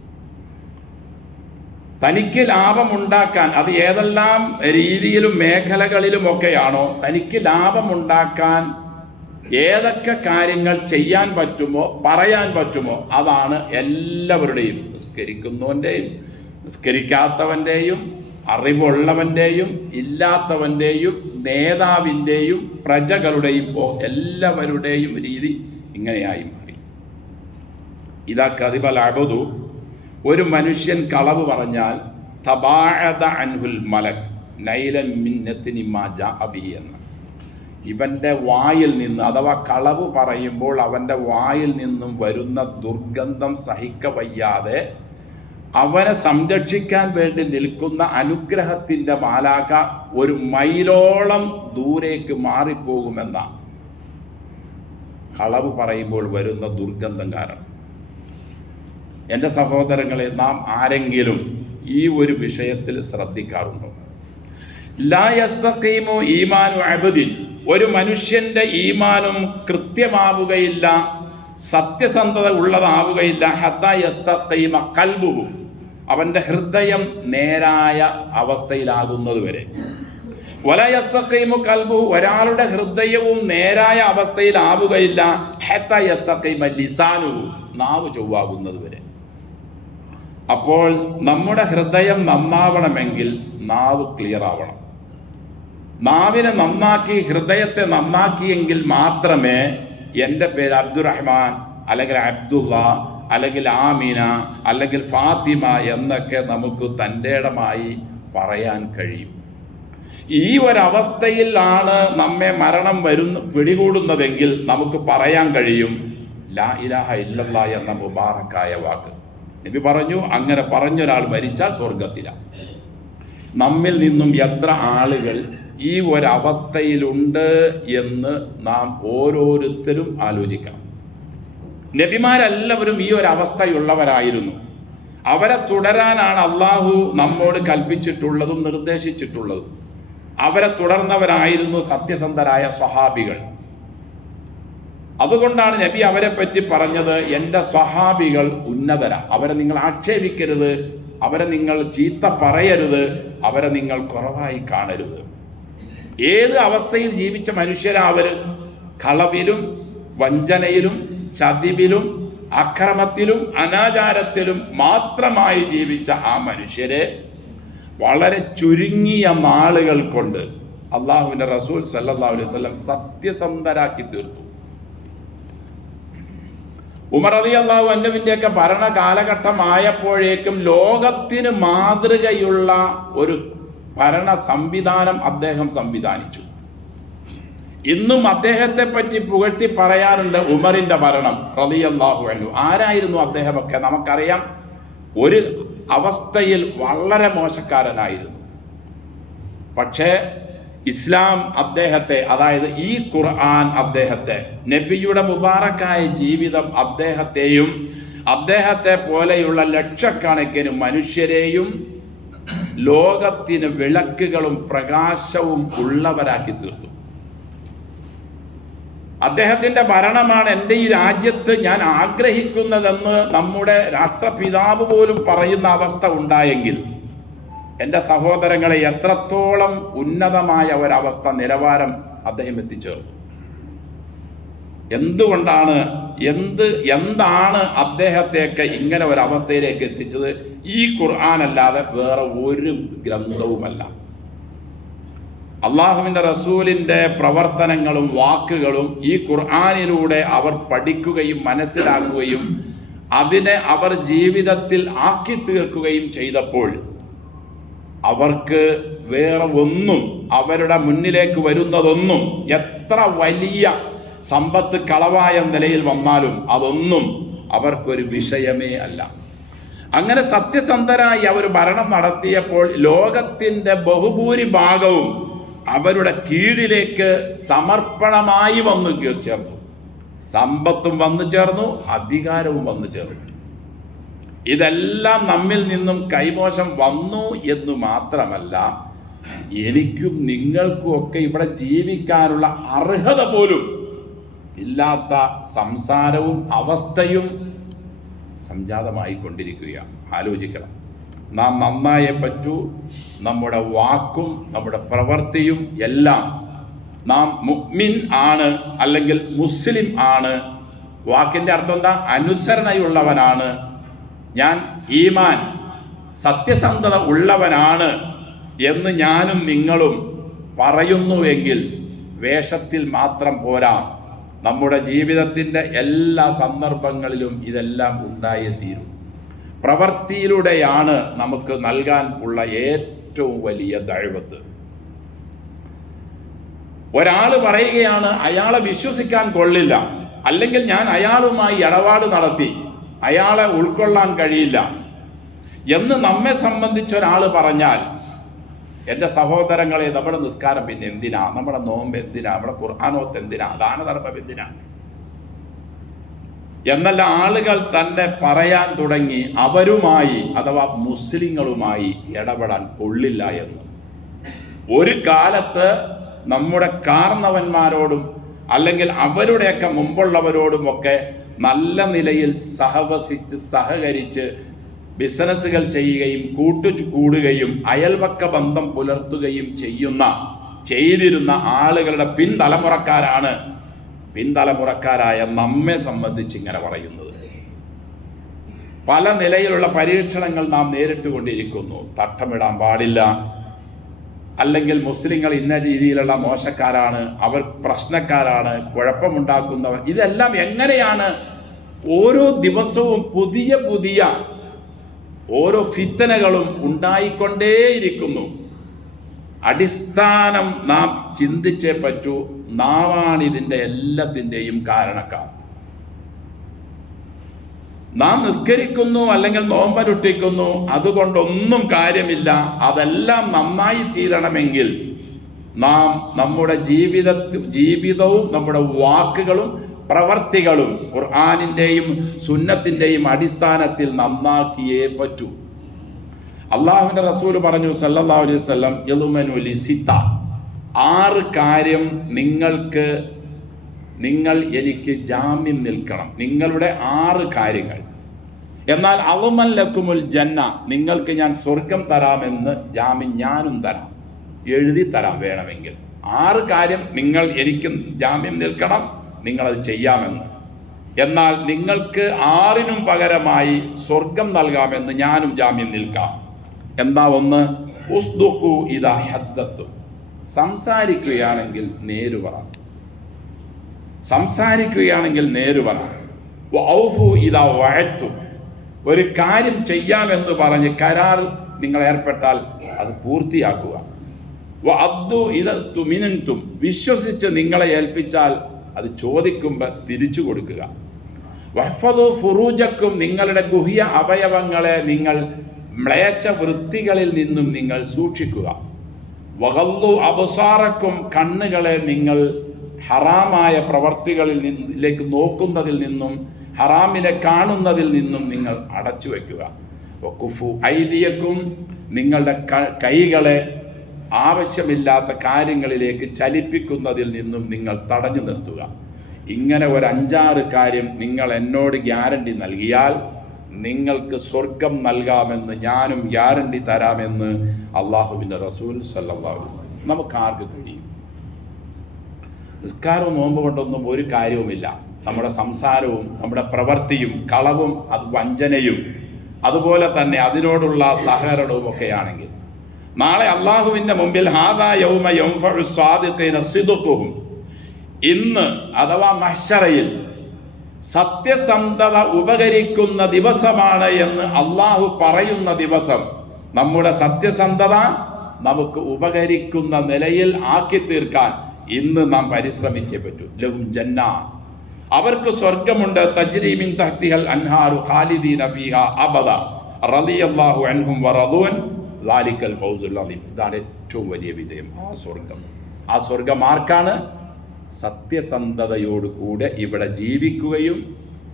തനിക്ക് ലാഭമുണ്ടാക്കാൻ, അത് ഏതെല്ലാം രീതിയിലും മേഖലകളിലുമൊക്കെയാണോ, തനിക്ക് ലാഭമുണ്ടാക്കാൻ ഏതൊക്കെ കാര്യങ്ങൾ ചെയ്യാൻ പറ്റുമോ, പറയാൻ പറ്റുമോ, അതാണ് എല്ലാവരുടെയും, നിസ്കരിക്കുന്നവൻ്റെയും നിസ്കരിക്കാത്തവൻ്റെയും അറിവുള്ളവൻ്റെയും ഇല്ലാത്തവൻ്റെയും നേതാവിൻ്റെയും പ്രജകളുടെയും എല്ലാവരുടെയും രീതി ഇങ്ങനെയായി മാറി. ഇതാ കദിബൽ അബദു, ഒരു മനുഷ്യൻ കളവ് പറഞ്ഞാൽ തബാഅദ അൻഹുൽ മലക് നൈലൻ മിന്നത്തിനി മാ ജാഅ ബിഹി എന്ന്. ഇവൻ്റെ വായിൽ നിന്ന്, അഥവാ കളവ് പറയുമ്പോൾ അവൻ്റെ വായിൽ നിന്നും വരുന്ന ദുർഗന്ധം സഹിക്കവയ്യാതെ അവനെ സംരക്ഷിക്കാൻ വേണ്ടി നിൽക്കുന്ന അനുഗ്രഹത്തിൻ്റെ മാലാഖ ഒരു മൈലോളം ദൂരേക്ക് മാറിപ്പോകുമെന്ന കളവ് പറയുമ്പോൾ വരുന്ന ദുർഗന്ധം കാരണം. എൻ്റെ സഹോദരങ്ങളെ, നാം ആരെങ്കിലും ഈ ഒരു വിഷയത്തിൽ ശ്രദ്ധിക്കാറുണ്ടോ? ലാ യസ്തഖീമു ഈമാനു അബ്ദിൻ, ഒരു മനുഷ്യന്റെ ഈമാനും കൃത്യമാവുകയില്ല, സത്യസന്ധത ഉള്ളതാവുകയില്ല. ഹത്താ യസ്തഖീമ ഖൽബുഹു, അവന്റെ ഹൃദയം നേരായ അവസ്ഥയിലാകുന്നത് വരെ. വലാ യസ്തഖീമു ഖൽബുഹു, ഒരാളുടെ ഹൃദയവും നേരായ അവസ്ഥയിലാവുകയില്ല. ഹത്താ യസ്തഖീമ ലിസാനുഹു, നാവ് ചൊവ്വാകുന്നത് വരെ. അപ്പോൾ നമ്മുടെ ഹൃദയം നന്നാവണമെങ്കിൽ നാവ് ക്ലിയർ ആവണം. നാവിനെ നന്നാക്കി ഹൃദയത്തെ നന്നാക്കിയെങ്കിൽ മാത്രമേ എൻ്റെ പേര് അബ്ദുറഹ്മാൻ അല്ലെങ്കിൽ അബ്ദുള്ള അല്ലെങ്കിൽ ആമിന അല്ലെങ്കിൽ ഫാത്തിമ എന്നൊക്കെ നമുക്ക് തൻ്റെ ഇടമായി പറയാൻ കഴിയും. ഈ ഒരവസ്ഥയിലാണ് നമ്മെ മരണം പിടികൂടുന്നതെങ്കിൽ നമുക്ക് പറയാൻ കഴിയും ലാ ഇലാഹ ഇല്ലല്ലാഹ് എന്ന മുബാറക്കായ വാക്ക്. നബി പറഞ്ഞു, അങ്ങനെ പറഞ്ഞൊരാൾ മരിച്ചാൽ സ്വർഗത്തിലാണ്. നമ്മിൽ നിന്നും എത്ര ആളുകൾ ഈ ഒരവസ്ഥയിലുണ്ട് എന്ന് നാം ഓരോരുത്തരും ആലോചിക്കണം. നബിമാരെല്ലാവരും ഈ ഒരവസ്ഥയുള്ളവരായിരുന്നു. അവരെ തുടരാനാണ് അള്ളാഹു നമ്മോട് കൽപ്പിച്ചിട്ടുള്ളതും നിർദ്ദേശിച്ചിട്ടുള്ളതും. അവരെ തുടർന്നവരായിരുന്നു സത്യസന്ധരായ സ്വഹാബികൾ. അതുകൊണ്ടാണ് നബി അവരെ പറ്റി പറഞ്ഞത്, എൻ്റെ സ്വഹാബികൾ ഉന്നതര, അവരെ നിങ്ങൾ ആക്ഷേപിക്കരുത്, അവരെ നിങ്ങൾ ചീത്ത പറയരുത്, അവരെ നിങ്ങൾ കുറവായി കാണരുത്. ഏത് അവസ്ഥയിൽ ജീവിച്ച മനുഷ്യരാവർ? കളവിലും വഞ്ചനയിലും ചതിവിലും അക്രമത്തിലും അനാചാരത്തിലും മാത്രമായി ജീവിച്ച ആ മനുഷ്യരെ വളരെ ചുരുങ്ങിയ നാളുകൾ കൊണ്ട് അള്ളാഹുവിന്റെ റസൂൽ സല്ലല്ലാഹു അലൈഹി വസല്ലം സത്യസന്ധരാക്കി തീർത്തു. ഉമർ റളിയല്ലാഹു അൻഹുവിന്റെയൊക്കെ ഭരണ കാലഘട്ടമായപ്പോഴേക്കും ലോകത്തിന് മാതൃകയുള്ള ഒരു ഭരണ സംവിധാനം അദ്ദേഹം സംവിധാനിച്ചു. ഇന്നും അദ്ദേഹത്തെ പറ്റി പുകഴ്ത്തി പറയാറുണ്ട് ഉമറിന്റെ ഭരണം റളിയല്ലാഹു അൻഹു. ആരായിരുന്നു അദ്ദേഹമൊക്കെ? നമുക്കറിയാം, ഒരു അവസ്ഥയിൽ വളരെ മോശക്കാരനായിരുന്നു. പക്ഷേ ഇസ്ലാം അദ്ദേഹത്തെ, അതായത് ഈ ഖുർആൻ അദ്ദേഹത്തെ, നബിയുടെ മുബാറക്കായ ജീവിതം അദ്ദേഹത്തെയും അദ്ദേഹത്തെ പോലെയുള്ള ലക്ഷക്കണക്കിന് മനുഷ്യരെയും ലോകത്തിന് വിളക്കുകളും പ്രകാശവും ഉള്ളവരാക്കി തീർത്തു. അദ്ദേഹത്തിന്റെ ഭരണമാണ് എൻ്റെ ഈ രാജ്യത്ത് ഞാൻ ആഗ്രഹിക്കുന്നതെന്ന് നമ്മുടെ രാഷ്ട്രപിതാവ് പോലും പറയുന്ന അവസ്ഥ ഉണ്ടായെങ്കിൽ എൻ്റെ സഹോദരങ്ങളെ, എത്രത്തോളം ഉന്നതമായ ഒരവസ്ഥ, നിലവാരം അദ്ദേഹം എത്തിച്ചേർന്നു. എന്താണ് അദ്ദേഹത്തെയൊക്കെ ഇങ്ങനെ ഒരവസ്ഥയിലേക്ക് എത്തിച്ചത്? ഈ ഖുർആൻ അല്ലാതെ വേറെ ഒരു ഗ്രന്ഥവുമല്ല. അള്ളാഹുവിൻ്റെ റസൂലിൻ്റെ പ്രവർത്തനങ്ങളും വാക്കുകളും ഈ ഖുർആനിലൂടെ അവർ പഠിക്കുകയും മനസ്സിലാക്കുകയും അതിനെ അവർ ജീവിതത്തിൽ ആക്കി തീർക്കുകയും ചെയ്തപ്പോൾ അവർക്ക് വേറെ ഒന്നും, അവരുടെ മുന്നിലേക്ക് വരുന്നതൊന്നും, എത്ര വലിയ സമ്പത്ത് കളവായ നിലയിൽ വന്നാലും അതൊന്നും അവർക്കൊരു വിഷയമേ അല്ല. അങ്ങനെ സത്യസന്ധരായി അവർ ഭരണം നടത്തിയപ്പോൾ ലോകത്തിൻ്റെ ബഹുഭൂരിഭാഗവും അവരുടെ കീഴിലേക്ക് സമർപ്പണമായി വന്നു ചേർന്നു. സമ്പത്തും വന്നു ചേർന്നു, അധികാരവും വന്നു ചേർന്നു. ഇതെല്ലാം നമ്മിൽ നിന്നും കൈമോശം വന്നു എന്ന് മാത്രമല്ല, എനിക്കും നിങ്ങൾക്കും ഒക്കെ ഇവിടെ ജീവിക്കാനുള്ള അർഹത പോലും ഇല്ലാത്ത സംസാരവും അവസ്ഥയും സംജാതമായി കൊണ്ടിരിക്കുകയാണ്. ആലോചിക്കണം. നാം നന്നായേ പറ്റൂ. നമ്മുടെ വാക്കും നമ്മുടെ പ്രവൃത്തിയും എല്ലാം നാം മുഅ്മിൻ ആണ് അല്ലെങ്കിൽ മുസ്ലിം ആണ്. വാക്കിൻ്റെ അർത്ഥം എന്താ? അനുസരണയുള്ളവനാണ് ഞാൻ, ഈമാൻ സത്യസന്ധത ഉള്ളവനാണ് എന്ന് ഞാനും നിങ്ങളും പറയുന്നുവെങ്കിൽ വേഷത്തിൽ മാത്രം പോരാ, നമ്മുടെ ജീവിതത്തിൻ്റെ എല്ലാ സന്ദർഭങ്ങളിലും ഇതെല്ലാം ഉണ്ടായേ തീരും. പ്രവൃത്തിയിലൂടെയാണ് നമുക്ക് നൽകാൻ ഉള്ള ഏറ്റവും വലിയ ദഅവത്ത്. ഒരാൾ പറയുകയാണ് അയാളെ വിശ്വസിക്കാൻ കൊള്ളില്ല, അല്ലെങ്കിൽ ഞാൻ അയാളുമായി ഇടപാട് നടത്തി അയാളെ ഉൾക്കൊള്ളാൻ കഴിയില്ല എന്ന് നമ്മെ സംബന്ധിച്ച് ഒരാൾ പറഞ്ഞാൽ, എൻ്റെ സഹോദരങ്ങളെ, നമ്മുടെ നിസ്കാരം പിന്നെ എന്തിനാ? നമ്മുടെ നോമ്പ് എന്തിനാ? നമ്മുടെ ഖുർആനോത്ത് എന്തിനാ? ദാനധർമ്മം എന്തിനാ എന്നല്ല ആളുകൾ തന്നെ പറയാൻ തുടങ്ങി. അവരുമായി അഥവാ മുസ്ലിങ്ങളുമായി ഇടപെടാൻ കൊള്ളില്ല എന്ന്. ഒരു കാലത്ത് നമ്മുടെ കാർന്നവന്മാരോടും അല്ലെങ്കിൽ അവരുടെയൊക്കെ മുമ്പുള്ളവരോടുമൊക്കെ നല്ല നിലയിൽ സഹവസിച്ച് സഹകരിച്ച് ബിസിനസ്സുകൾ ചെയ്യുകയും കൂട്ടുകൂടുകയും അയൽവക്ക ബന്ധം പുലർത്തുകയും ചെയ്തിരുന്ന ആളുകളുടെ പിൻതലമുറക്കാരായ നമ്മെ സംബന്ധിച്ച് ഇങ്ങനെ പറയുന്നത്. പല നിലയിലുള്ള പരീക്ഷണങ്ങൾ നാം നേരിട്ടുകൊണ്ടിരിക്കുന്നു. തട്ടമിടാൻ പാടില്ല, അല്ലെങ്കിൽ മുസ്ലിങ്ങൾ ഇന്ന രീതിയിലുള്ള മോശക്കാരാണ്, അവർ പ്രശ്നക്കാരാണ്, കുഴപ്പമുണ്ടാക്കുന്നവർ. ഇതെല്ലാം എങ്ങനെയാണ് ഓരോ ദിവസവും പുതിയ പുതിയ ഓരോ ഫിത്തനകളും ഉണ്ടായിക്കൊണ്ടേയിരിക്കുന്നു. അടിസ്ഥാനം നാം ചിന്തിച്ചേ പറ്റൂ. നാമാണ് ഇതിൻ്റെ എല്ലാത്തിൻ്റെയും കാരണക്കാർ. നാം നിസ്കരിക്കുന്നു അല്ലെങ്കിൽ നോമ്പനുഷ്ഠിക്കുന്നു, അതുകൊണ്ടൊന്നും കാര്യമില്ല. അതെല്ലാം നന്നായി തീരണമെങ്കിൽ നാം നമ്മുടെ ജീവിതവും നമ്മുടെ വാക്കുകളും പ്രവർത്തികളും ഖുർആനിൻ്റെയും സുന്നത്തിൻ്റെയും അടിസ്ഥാനത്തിൽ നന്നാക്കിയേ പറ്റൂ. അള്ളാഹുവിൻ്റെ റസൂൽ പറഞ്ഞു സല്ലല്ലാഹു അലൈഹി വസല്ലം, യളുമനു ലിസിത്ത, 6 കാര്യം നിങ്ങൾ എനിക്ക് ജാമ്യം നിൽക്കണം. നിങ്ങളുടെ 6 കാര്യങ്ങൾ. എന്നാൽ അളുമൻ ലക്കുമുൽ ജന്ന, നിങ്ങൾക്ക് ഞാൻ സ്വർഗം തരാമെന്ന് ജാമ്യം ഞാനും തരാം, എഴുതി തരാം വേണമെങ്കിൽ. 6 കാര്യം നിങ്ങൾ എനിക്ക് ജാമ്യം നിൽക്കണം, നിങ്ങളത് ചെയ്യാമെന്ന്. എന്നാൽ നിങ്ങൾക്ക് 6നും പകരമായി സ്വർഗം നൽകാമെന്ന് ഞാനും ജാമ്യം നിൽക്കാം. എന്താ ഒന്ന്? ഉസ്ദുഖു ഇദാ ഹദ്ദത്തും, സംസാരിക്കുകയാണെങ്കിൽ നേരു പറ. സംസാരിക്കുകയാണെങ്കിൽ നേരു പറ. വഔഫു ഇദാ വഅദ്തും, ഒരു കാര്യം ചെയ്യാമെന്ന് പറഞ്ഞ് കരാറിൽ നിങ്ങൾ ഏർപ്പെട്ടാൽ അത് പൂർത്തിയാക്കുക. വഅദ്ദു ഇദാ തുമിനൻതും, വിശ്വസിച്ച് നിങ്ങളെ ഏൽപ്പിച്ചാൽ അത് ചോദിക്കുമ്പോൾ തിരിച്ചു കൊടുക്കുക. വഹ്ഫദു ഫുറൂജക്കും, നിങ്ങളുടെ ഗുഹ്യ അവയവങ്ങളെ നിങ്ങൾ മ്ലേച്ഛ വൃത്തികളിൽ നിന്നും നിങ്ങൾ സൂക്ഷിക്കുക. വഗല്ലു അബ്സാറക്കും, കണ്ണുകളെ നിങ്ങൾ ഹറാമായ പ്രവർത്തികളിൽ നിന്നിലേക്ക് നോക്കുന്നതിൽ നിന്നും ഹറാമിനെ കാണുന്നതിൽ നിന്നും നിങ്ങൾ അടച്ചു വയ്ക്കുക. വഖുഫു ഐദിയക്കും, നിങ്ങളുടെ കൈകളെ ആവശ്യമില്ലാത്ത കാര്യങ്ങളിലേക്ക് ചലിപ്പിക്കുന്നതിൽ നിന്നും നിങ്ങൾ തടഞ്ഞു നിർത്തുക. ഇങ്ങനെ ഒരു 5-6 കാര്യം നിങ്ങൾ എന്നോട് ഗ്യാരണ്ടി നൽകിയാൽ നിങ്ങൾക്ക് സ്വർഗം നൽകാമെന്ന് ഞാനും ഗ്യാരണ്ടി തരാമെന്ന് അള്ളാഹുവിൻ്റെ റസൂൽ സല്ലല്ലാഹു അലൈഹി വസല്ലം. നമുക്കാർക്ക് കഴിയും? നിസ്കാരവും നോമ്പ് കൊണ്ടൊന്നും ഒരു കാര്യവുമില്ല. നമ്മുടെ സംസാരവും നമ്മുടെ പ്രവൃത്തിയും കളവും അത് വഞ്ചനയും അതുപോലെ തന്നെ അതിനോടുള്ള സഹകരണവും ഒക്കെയാണെങ്കിൽ നാളെ അള്ളാഹുവിൻ്റെ മുമ്പിൽ ഹാദാ യൗമ യൻഫഉ സ്വാദിഖീന സിദ്ഖുഹും, ഇന്ന് അഥവാ മഹ്ശറയിൽ സത്യസന്ധത ഉപകരിക്കുന്ന ദിവസമാണ് എന്ന് അള്ളാഹു പറയുന്ന ദിവസം നമ്മുടെ സത്യസന്ധത നമുക്ക് ഉപകരിക്കുന്ന നിലയിൽ ആക്കി തീർക്കാൻ ഇന്ന് നാം പരിശ്രമിച്ചേ പറ്റൂ. ലഹും ജന്ന, അവർക്ക് സ്വർഗമുണ്ട്. തജ്രി മിൻ തഹ്തിഹൽ അൻഹാറു ഖാലിദീന ഫീഹാ അബദ റളിയല്ലാഹു അൻഹും വറദൂൻ ദാലിക്കൽ ഫൗസുൽ അദീം. ഇതാണ് ഏറ്റവും വലിയ വിജയം, ആ സ്വർഗം. ആ സ്വർഗം ആർക്കാണ്? സത്യസന്ധതയോടുകൂടെ ഇവിടെ ജീവിക്കുകയും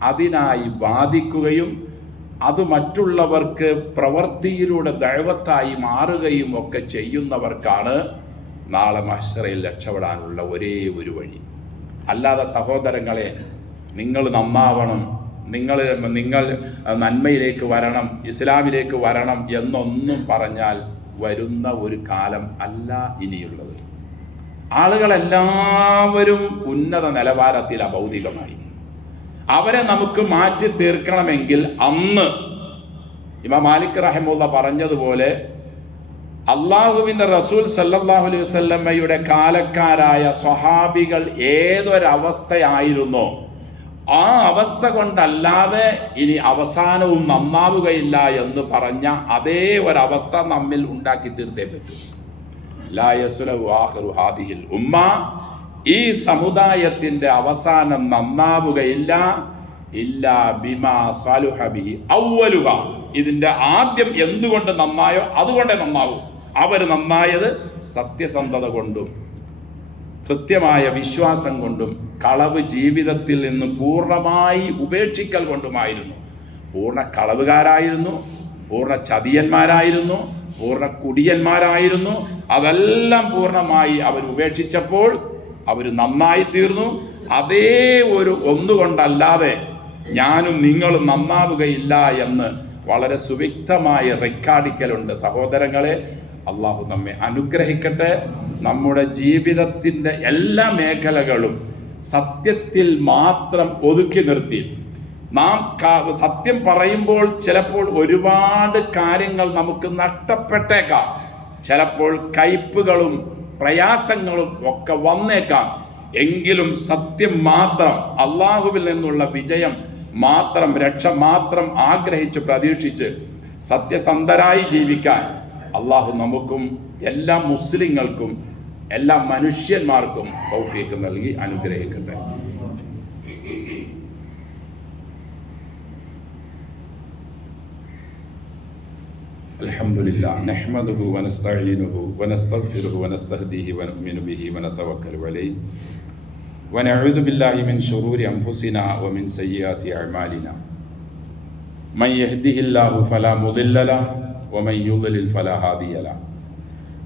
അതിനായി വാദിക്കുകയും അത് മറ്റുള്ളവർക്ക് പ്രവൃത്തിയിലൂടെ ദഅവത്തായി മാറുകയും ഒക്കെ ചെയ്യുന്നവർക്കാണ് നാളെ മഹ്ശറയിൽ രക്ഷപ്പെടാനുള്ള ഒരേ ഒരു വഴി. അല്ലാതെ സഹോദരങ്ങളെ, നിങ്ങൾ നന്നാവണം, നിങ്ങൾ നന്മയിലേക്ക് വരണം, ഇസ്ലാമിലേക്ക് വരണം എന്നൊന്നും പറഞ്ഞാൽ വരുന്ന ഒരു കാലം അല്ല ഇനിയുള്ളത്. ആളുകളെല്ലാവരും ഉന്നത നിലവാരത്തിലാണ് ഭൗതികമായി. അവരെ നമുക്ക് മാറ്റി തീർക്കണമെങ്കിൽ അന്ന് ഇമാം മാലിക് റഹിമഹുല്ലാ പറഞ്ഞതുപോലെ അള്ളാഹുവിൻ്റെ റസൂൽ സല്ലല്ലാഹു അലൈഹി വസല്ലമയുടെ കാലക്കാരായ സ്വഹാബികൾ ഏതൊരവസ്ഥയായിരുന്നോ ആ അവസ്ഥ കൊണ്ടല്ലാതെ ഇനി അവസാനവും നന്നാവുകയില്ല എന്ന് പറഞ്ഞ അതേ ഒരവസ്ഥ നമ്മിൽ ഉണ്ടാക്കി തീർത്തേ പറ്റൂ. ലാ യസ്ലഹു ആഖിറു ഹാദിഹിൽ ഉമ്മ, ഈ സമുദായത്തിൻ്റെ അവസാനം നന്നാവുകയില്ല ഇല്ലാ ബിമാ സലുഹ ബിഹി അവ്വലുഹ, ഇതിൻ്റെ ആദ്യം എന്തുകൊണ്ട് നന്നായോ അതുകൊണ്ടേ നന്നാവൂ. അവർ നന്നായത് സത്യസന്ധത കൊണ്ടും കൃത്യമായ വിശ്വാസം കൊണ്ടും കളവ് ജീവിതത്തിൽ നിന്ന് പൂർണ്ണമായി ഉപേക്ഷിക്കൽ കൊണ്ടുമായിരുന്നു. പൂർണ്ണ കളവുകാരായിരുന്നു, പൂർണ്ണ ചതിയന്മാരായിരുന്നു, പൂർണ്ണ കുടിയന്മാരായിരുന്നു. അതെല്ലാം പൂർണ്ണമായി അവർ ഉപേക്ഷിച്ചപ്പോൾ അവർ നന്നായി തീർന്നു. അതേ ഒരു ഒന്നുകൊണ്ടല്ലാതെ ഞാനും നിങ്ങളും നന്നാവുകയില്ല എന്ന് വളരെ സുവ്യക്തമായ റെക്കോർഡിക്കലുണ്ട്. സഹോദരങ്ങളെ, അള്ളാഹു നമ്മെ അനുഗ്രഹിക്കട്ടെ. നമ്മുടെ ജീവിതത്തിൻ്റെ എല്ലാ മേഖലകളും സത്യത്തിൽ മാത്രം ഒതുക്കി നിർത്തി നാം സത്യം പറയുമ്പോൾ ചിലപ്പോൾ ഒരുപാട് കാര്യങ്ങൾ നമുക്ക് നഷ്ടപ്പെട്ടേക്കാം. ചിലപ്പോൾ കയ്പുകളും പ്രയാസങ്ങളും ഒക്കെ വന്നേക്കാം. എങ്കിലും സത്യം മാത്രം, അള്ളാഹുവിൽ നിന്നുള്ള വിജയം മാത്രം, രക്ഷ മാത്രം ആഗ്രഹിച്ച് പ്രതീക്ഷിച്ച് സത്യസന്ധരായി ജീവിക്കാൻ അള്ളാഹു നമുക്കും എല്ലാ മുസ്ലിങ്ങൾക്കും എല്ലാ മനുഷ്യന്മാർക്കും തൗഫീഖ് നൽകി അനുഗ്രഹിക്കട്ടെ. അൽഹംദുലില്ലാഹ് നഹ്മദുഹു വനസ്തഈനുഹു വനസ്തഗ്ഫിറുഹു വനസ്തഹ്ദീഹി വനുഅ്മിനു ബിഹി വനതവക്കലു അലൈഹി വനഊദു ബില്ലാഹി മിൻ ശുറൂരി അൻഫുസിനാ വമിൻ സയ്യിആതി അഅ്മാലിനാ മൻ യഹ്ദിഹില്ലാഹു ഫലാ മുദില്ല ലഹു വമൻ യുദ്ലിൽ ഫലാ ഹാദിയ ലഹു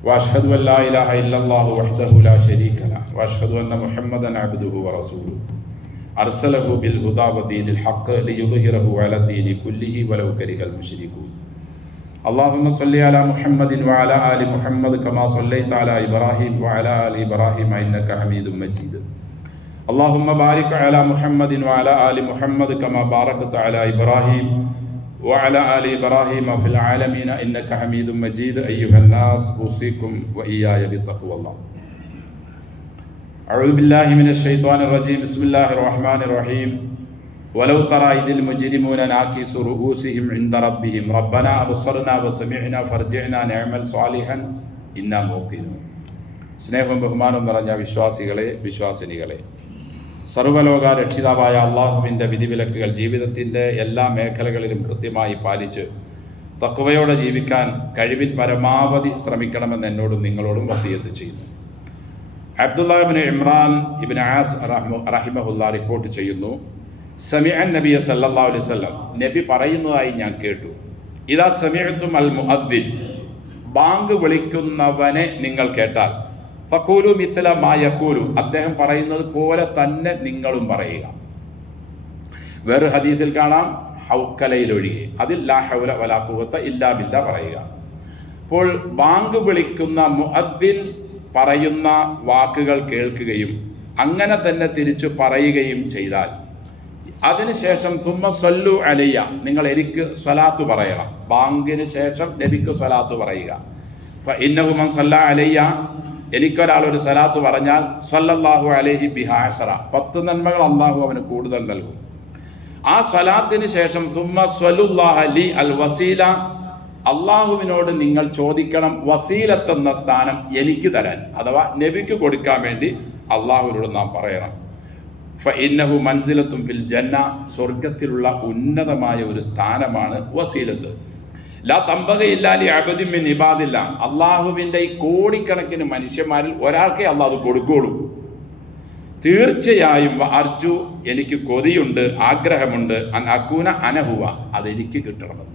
വഅശ്ഹദു അൻ ലാ ഇലാഹ ഇല്ലല്ലാഹു വഹ്ദഹു ലാ ശരീക ലഹു വഅശ്ഹദു അന്ന മുഹമ്മദൻ അബ്ദുഹു വറസൂലുഹു അർസലഹു ബിൽ ഹുദാ വദീനിൽ ഹഖ് ലിയുദ്ഹിറഹു അലദ്ദീനി കുല്ലിഹി വലൗ കരിഹൽ മുശ്രികൂൻ. اللهم صل على محمد وعلى آل محمد كما صليت على إبراهيم وعلى آل إبراهيم إنك حميد مجيد اللهم بارك على محمد وعلى آل محمد كما باركت على إبراهيم وعلى آل إبراهيم في العالمين إنك حميد مجيد أيها الناس أوصيكم وإياي بتقوى الله أعوذ بالله من الشيطان الرجيم بسم الله الرحمن الرحيم ولو ترى إذ المجرمون ناكسوا رؤوسهم عند ربهم ربنا أبصرنا وسمعنا فارجعنا نعمل صالحا إنا موقنون. സ്നേഹവും ബഹുമാനവും നിറഞ്ഞ വിശ്വാസികളെ, വിശ്വാസിനികളെ, സർവ്വലോക രക്ഷിതാവായ അള്ളാഹുവിൻ്റെ വിധിവിലക്കുകൾ ജീവിതത്തിൻ്റെ എല്ലാ മേഖലകളിലും കൃത്യമായി പാലിച്ച് തഖ്വയോടെ ജീവിക്കാൻ കഴിവിൻ പരമാവധി ശ്രമിക്കണമെന്ന് എന്നോടും നിങ്ങളോടും വസിയത്ത് ചെയ്യുന്നു. അബ്ദുല്ലാഹ് ഇബ്നു ഇമ്രാൻ ഇബ്നു ആസ് റഹിമഹുല്ലാ റിപ്പോർട്ട് ചെയ്യുന്നു, സമിഅൻ നബിയ സല്ലല്ലാഹു അലൈഹി വസല്ലം, നബി പറയുന്നതായി ഞാൻ കേട്ടു, ഇദാ സമിഅതും അൽ മുഅദ്ദിൻ, ബാങ്ക് വിളിക്കുന്നവനെ നിങ്ങൾ കേട്ടാൽ, ഫഖൂലു മിസ്ല മാ യഖൂലു, അദ്ദേഹം പറയുന്നത് പോലെ തന്നെ നിങ്ങളും പറയുക. വേറെ ഹദീസിൽ കാണാം ഹൗക്കലയിലൊഴികെ, അതിൽ ലാ ഹൗല വലാ ഖുവത ഇല്ലാ ബില്ലാ പറയുക. അപ്പോൾ ബാങ്ക് വിളിക്കുന്ന മുഅദ്ദിൻ പറയുന്ന വാക്കുകൾ കേൾക്കുകയും അങ്ങനെ തന്നെ തിരിച്ചു പറയുകയും ചെയ്താൽ, അതിനുശേഷം സുമ്മ സ്വല്ലു അലയ്യ, നിങ്ങൾ എനിക്ക് സ്വലാത്ത് പറയണം. ബാങ്കിന് ശേഷം നബിക്ക് സ്വലാത്ത് പറയുക. ഇന്നഹു മൻ സ്വല്ല അലയ്യ, എനിക്കൊരാൾ ഒരു സ്വലാത്ത് പറഞ്ഞാൽ സ്വല്ലല്ലാഹു അലൈഹി ബിഹാ അശറ, 10 നന്മകൾ അള്ളാഹു അവന് കൂടുതൽ നൽകും. ആ സ്വലാത്തിന് ശേഷം സുമ്മ സ്വലുല്ലാഹ ലി അൽ വസീല, അള്ളാഹുവിനോട് നിങ്ങൾ ചോദിക്കണം വസീലത്തെന്ന സ്ഥാനം എനിക്ക് തരാൻ, അഥവാ നബിക്ക് കൊടുക്കാൻ വേണ്ടി അള്ളാഹുവിനോട് നാം പറയണം. ഫഇന്നഹു മൻസിലത്തും ഫിൽ ജന്ന, സ്വർഗത്തിലുള്ള ഉന്നതമായ ഒരു സ്ഥാനമാണ് വസീലത്ത്. ലാ തംബഗി ഇല്ലാ ലി അബ്ദിൻ മിൻ ഇബാദില്ല, അള്ളാഹുവിൻ്റെ ഈ കോടിക്കണക്കിന് മനുഷ്യന്മാരിൽ ഒരാൾക്കേ അള്ളാഹു കൊടുക്കുള്ളൂ. തീർച്ചയായും അർജു, എനിക്ക് കൊതിയുണ്ട്, ആഗ്രഹമുണ്ട്, അൻ അകൂന അനഹുവ, അതെനിക്ക് കിട്ടണമെന്ന്.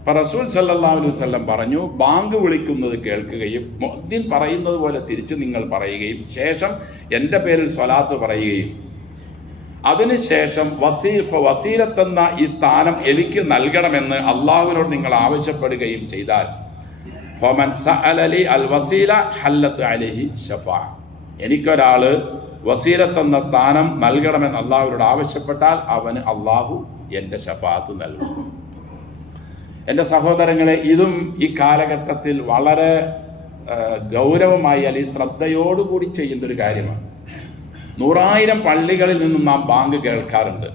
അപ്പോൾ റസൂൽ സല്ലല്ലാഹു അലൈഹി വസല്ലം പറഞ്ഞു, ബാങ്ക് വിളിക്കുന്നത് കേൾക്കുകയും മുഅദ്ദിൻ പറയുന്നത് പോലെ തിരിച്ച് നിങ്ങൾ പറയുകയും ശേഷം എൻ്റെ പേരിൽ സ്വലാത്ത് പറയുകയും അതിനുശേഷം വസീലത്തെന്ന ഈ സ്ഥാനം എനിക്ക് നൽകണമെന്ന് അള്ളാഹുവിനോട് നിങ്ങൾ ആവശ്യപ്പെടുകയും ചെയ്താൽ, ഫമൻ സഅലലി അൽ വസീല ഹല്ലത്ത് അലൈഹി ശഫാഅ, എനിക്കൊരാൾ വസീലത്തെന്ന സ്ഥാനം നൽകണമെന്ന് അള്ളാഹുവിനോട് ആവശ്യപ്പെട്ടാൽ അവന് അള്ളാഹു എൻ്റെ ശഫാഅത്ത് നൽകും. എൻ്റെ സഹോദരങ്ങളെ, ഇതും ഈ കാലഘട്ടത്തിൽ വളരെ ഗൗരവമായി അല്ലെങ്കിൽ ശ്രദ്ധയോടുകൂടി ചെയ്യേണ്ട ഒരു കാര്യമാണ്. 100,000 പള്ളികളിൽ നിന്നും നാം ബാങ്ക് കേൾക്കാറുണ്ട്.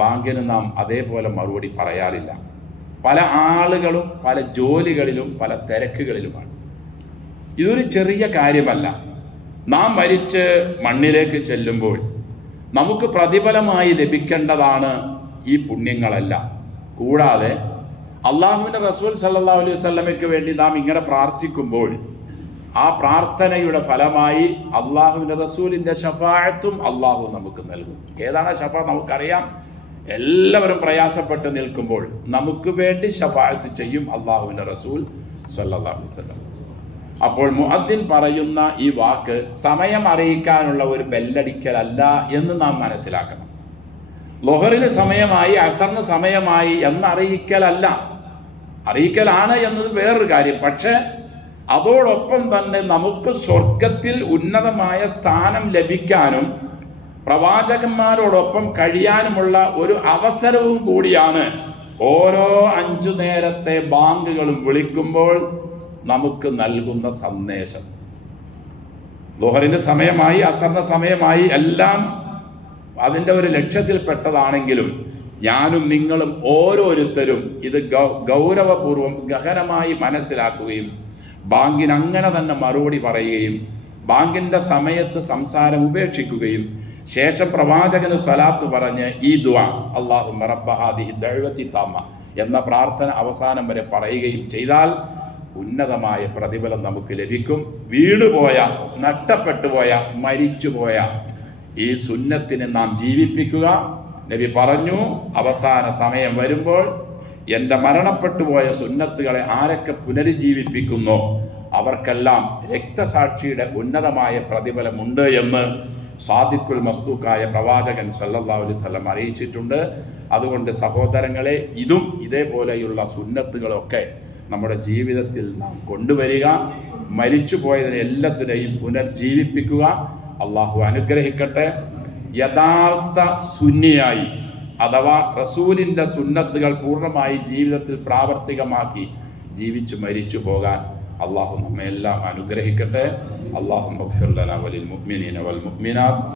ബാങ്കിന് നാം അതേപോലെ മറുപടി പറയാറില്ല. പല ആളുകളും പല ജോലികളിലും പല തിരക്കുകളിലുമാണ്. ഇതൊരു ചെറിയ കാര്യമല്ല. നാം മരിച്ച് മണ്ണിലേക്ക് ചെല്ലുമ്പോൾ നമുക്ക് പ്രതിഫലമായി ലഭിക്കേണ്ടതാണ് ഈ പുണ്യങ്ങളെല്ലാം. കൂടാതെ അള്ളാഹുവിൻ്റെ റസൂൽ സല്ലല്ലാഹു അലൈഹി വസല്ലമയ്ക്ക് വേണ്ടി നാം ഇങ്ങനെ പ്രാർത്ഥിക്കുമ്പോൾ ആ പ്രാർത്ഥനയുടെ ഫലമായി അള്ളാഹുവിൻ്റെ റസൂലിൻ്റെ ശഫാഅത്തും അള്ളാഹു നമുക്ക് നൽകും. ഏതാണ് ശഫാഅത്ത് നമുക്കറിയാം. എല്ലാവരും പ്രയാസപ്പെട്ട് നിൽക്കുമ്പോൾ നമുക്ക് വേണ്ടി ശഫാഅത്ത് ചെയ്യും അള്ളാഹുവിൻ്റെ റസൂൽ സല്ലല്ലാഹു അലൈഹി വസല്ലം. അപ്പോൾ മുഅദ്ദിൻ പറയുന്ന ഈ വാക്ക് സമയം അറിയിക്കാനുള്ള ഒരു ബെല്ലടിക്കലല്ല എന്ന് നാം മനസ്സിലാക്കണം. ളുഹറിന് സമയമായി, അസറിന് സമയമായി എന്നറിയിക്കലല്ല. അറിയിക്കലാണ് എന്നത് വേറൊരു കാര്യം. പക്ഷേ അതോടൊപ്പം തന്നെ നമുക്ക് സ്വർഗത്തിൽ ഉന്നതമായ സ്ഥാനം ലഭിക്കാനും പ്രവാചകന്മാരോടൊപ്പം കഴിയാനുമുള്ള ഒരു അവസരവും കൂടിയാണ് ഓരോ 5 നേരത്തെ ബാങ്കുകളും വിളിക്കുമ്പോൾ നമുക്ക് നൽകുന്ന സന്ദേശം. ളുഹറിന് സമയമായി, അസറിന് സമയമായി, എല്ലാം അതിൻ്റെ ഒരു ലക്ഷ്യത്തിൽപ്പെട്ടതാണെങ്കിലും ഞാനും നിങ്ങളും ഓരോരുത്തരും ഇത് ഗൗരവപൂർവം ഗഹനമായി മനസ്സിലാക്കുകയും ബാങ്കിന് അങ്ങനെ തന്നെ മറുപടി പറയുകയും ബാങ്കിൻ്റെ സമയത്ത് സംസാരം ഉപേക്ഷിക്കുകയും ശേഷം പ്രവാചകന് സ്വലാത്ത് പറഞ്ഞ് ഈ ദുആ അല്ലാഹുമ്മ റബ്ബ ഹാദിഹി ദഅവതി താമ എന്ന പ്രാർത്ഥന അവസാനം വരെ പറയുകയും ചെയ്താൽ ഉന്നതമായ പ്രതിഫലം നമുക്ക് ലഭിക്കും. വീണുപോയ, നഷ്ടപ്പെട്ടുപോയ, മരിച്ചുപോയ ഈ സുന്നത്തിനെ നാം ജീവിപ്പിക്കുക. നബി പറഞ്ഞു, അവസാന സമയം വരുമ്പോൾ എൻ്റെ മരണപ്പെട്ടുപോയ സുന്നത്തുകളെ ആരൊക്കെ പുനരുജ്ജീവിപ്പിക്കുന്നോ അവർക്കെല്ലാം രക്തസാക്ഷിയുടെ ഉന്നതമായ പ്രതിഫലമുണ്ട് എന്ന് സാദിഖുൽ മസ്തൂക്കായ പ്രവാചകൻ സല്ലല്ലാഹു അലൈഹി വസല്ലം അറിയിച്ചിട്ടുണ്ട്. അതുകൊണ്ട് സഹോദരങ്ങളെ, ഇതും ഇതേപോലെയുള്ള സുന്നത്തുകളൊക്കെ നമ്മുടെ ജീവിതത്തിൽ നാം കൊണ്ടുവരിക, മരിച്ചുപോയതിനെ എല്ലാത്തിനെയും പുനർജീവിപ്പിക്കുക. അള്ളാഹു അനുഗ്രഹിക്കട്ടെ. യഥാർത്ഥ സുന്നിയായി അഥവാ റസൂലിൻ്റെ സുന്നത്തുകൾ പൂർണ്ണമായി ജീവിതത്തിൽ പ്രാവർത്തികമാക്കി ജീവിച്ചു മരിച്ചു പോകാൻ അള്ളാഹു നമ്മെ എല്ലാം അനുഗ്രഹിക്കട്ടെ. അല്ലാഹുമ്മ ഗ്ഫിർ ലനാ വലിൽ മുഅ്മിനീന വൽ മുഅ്മിനാത്ത്.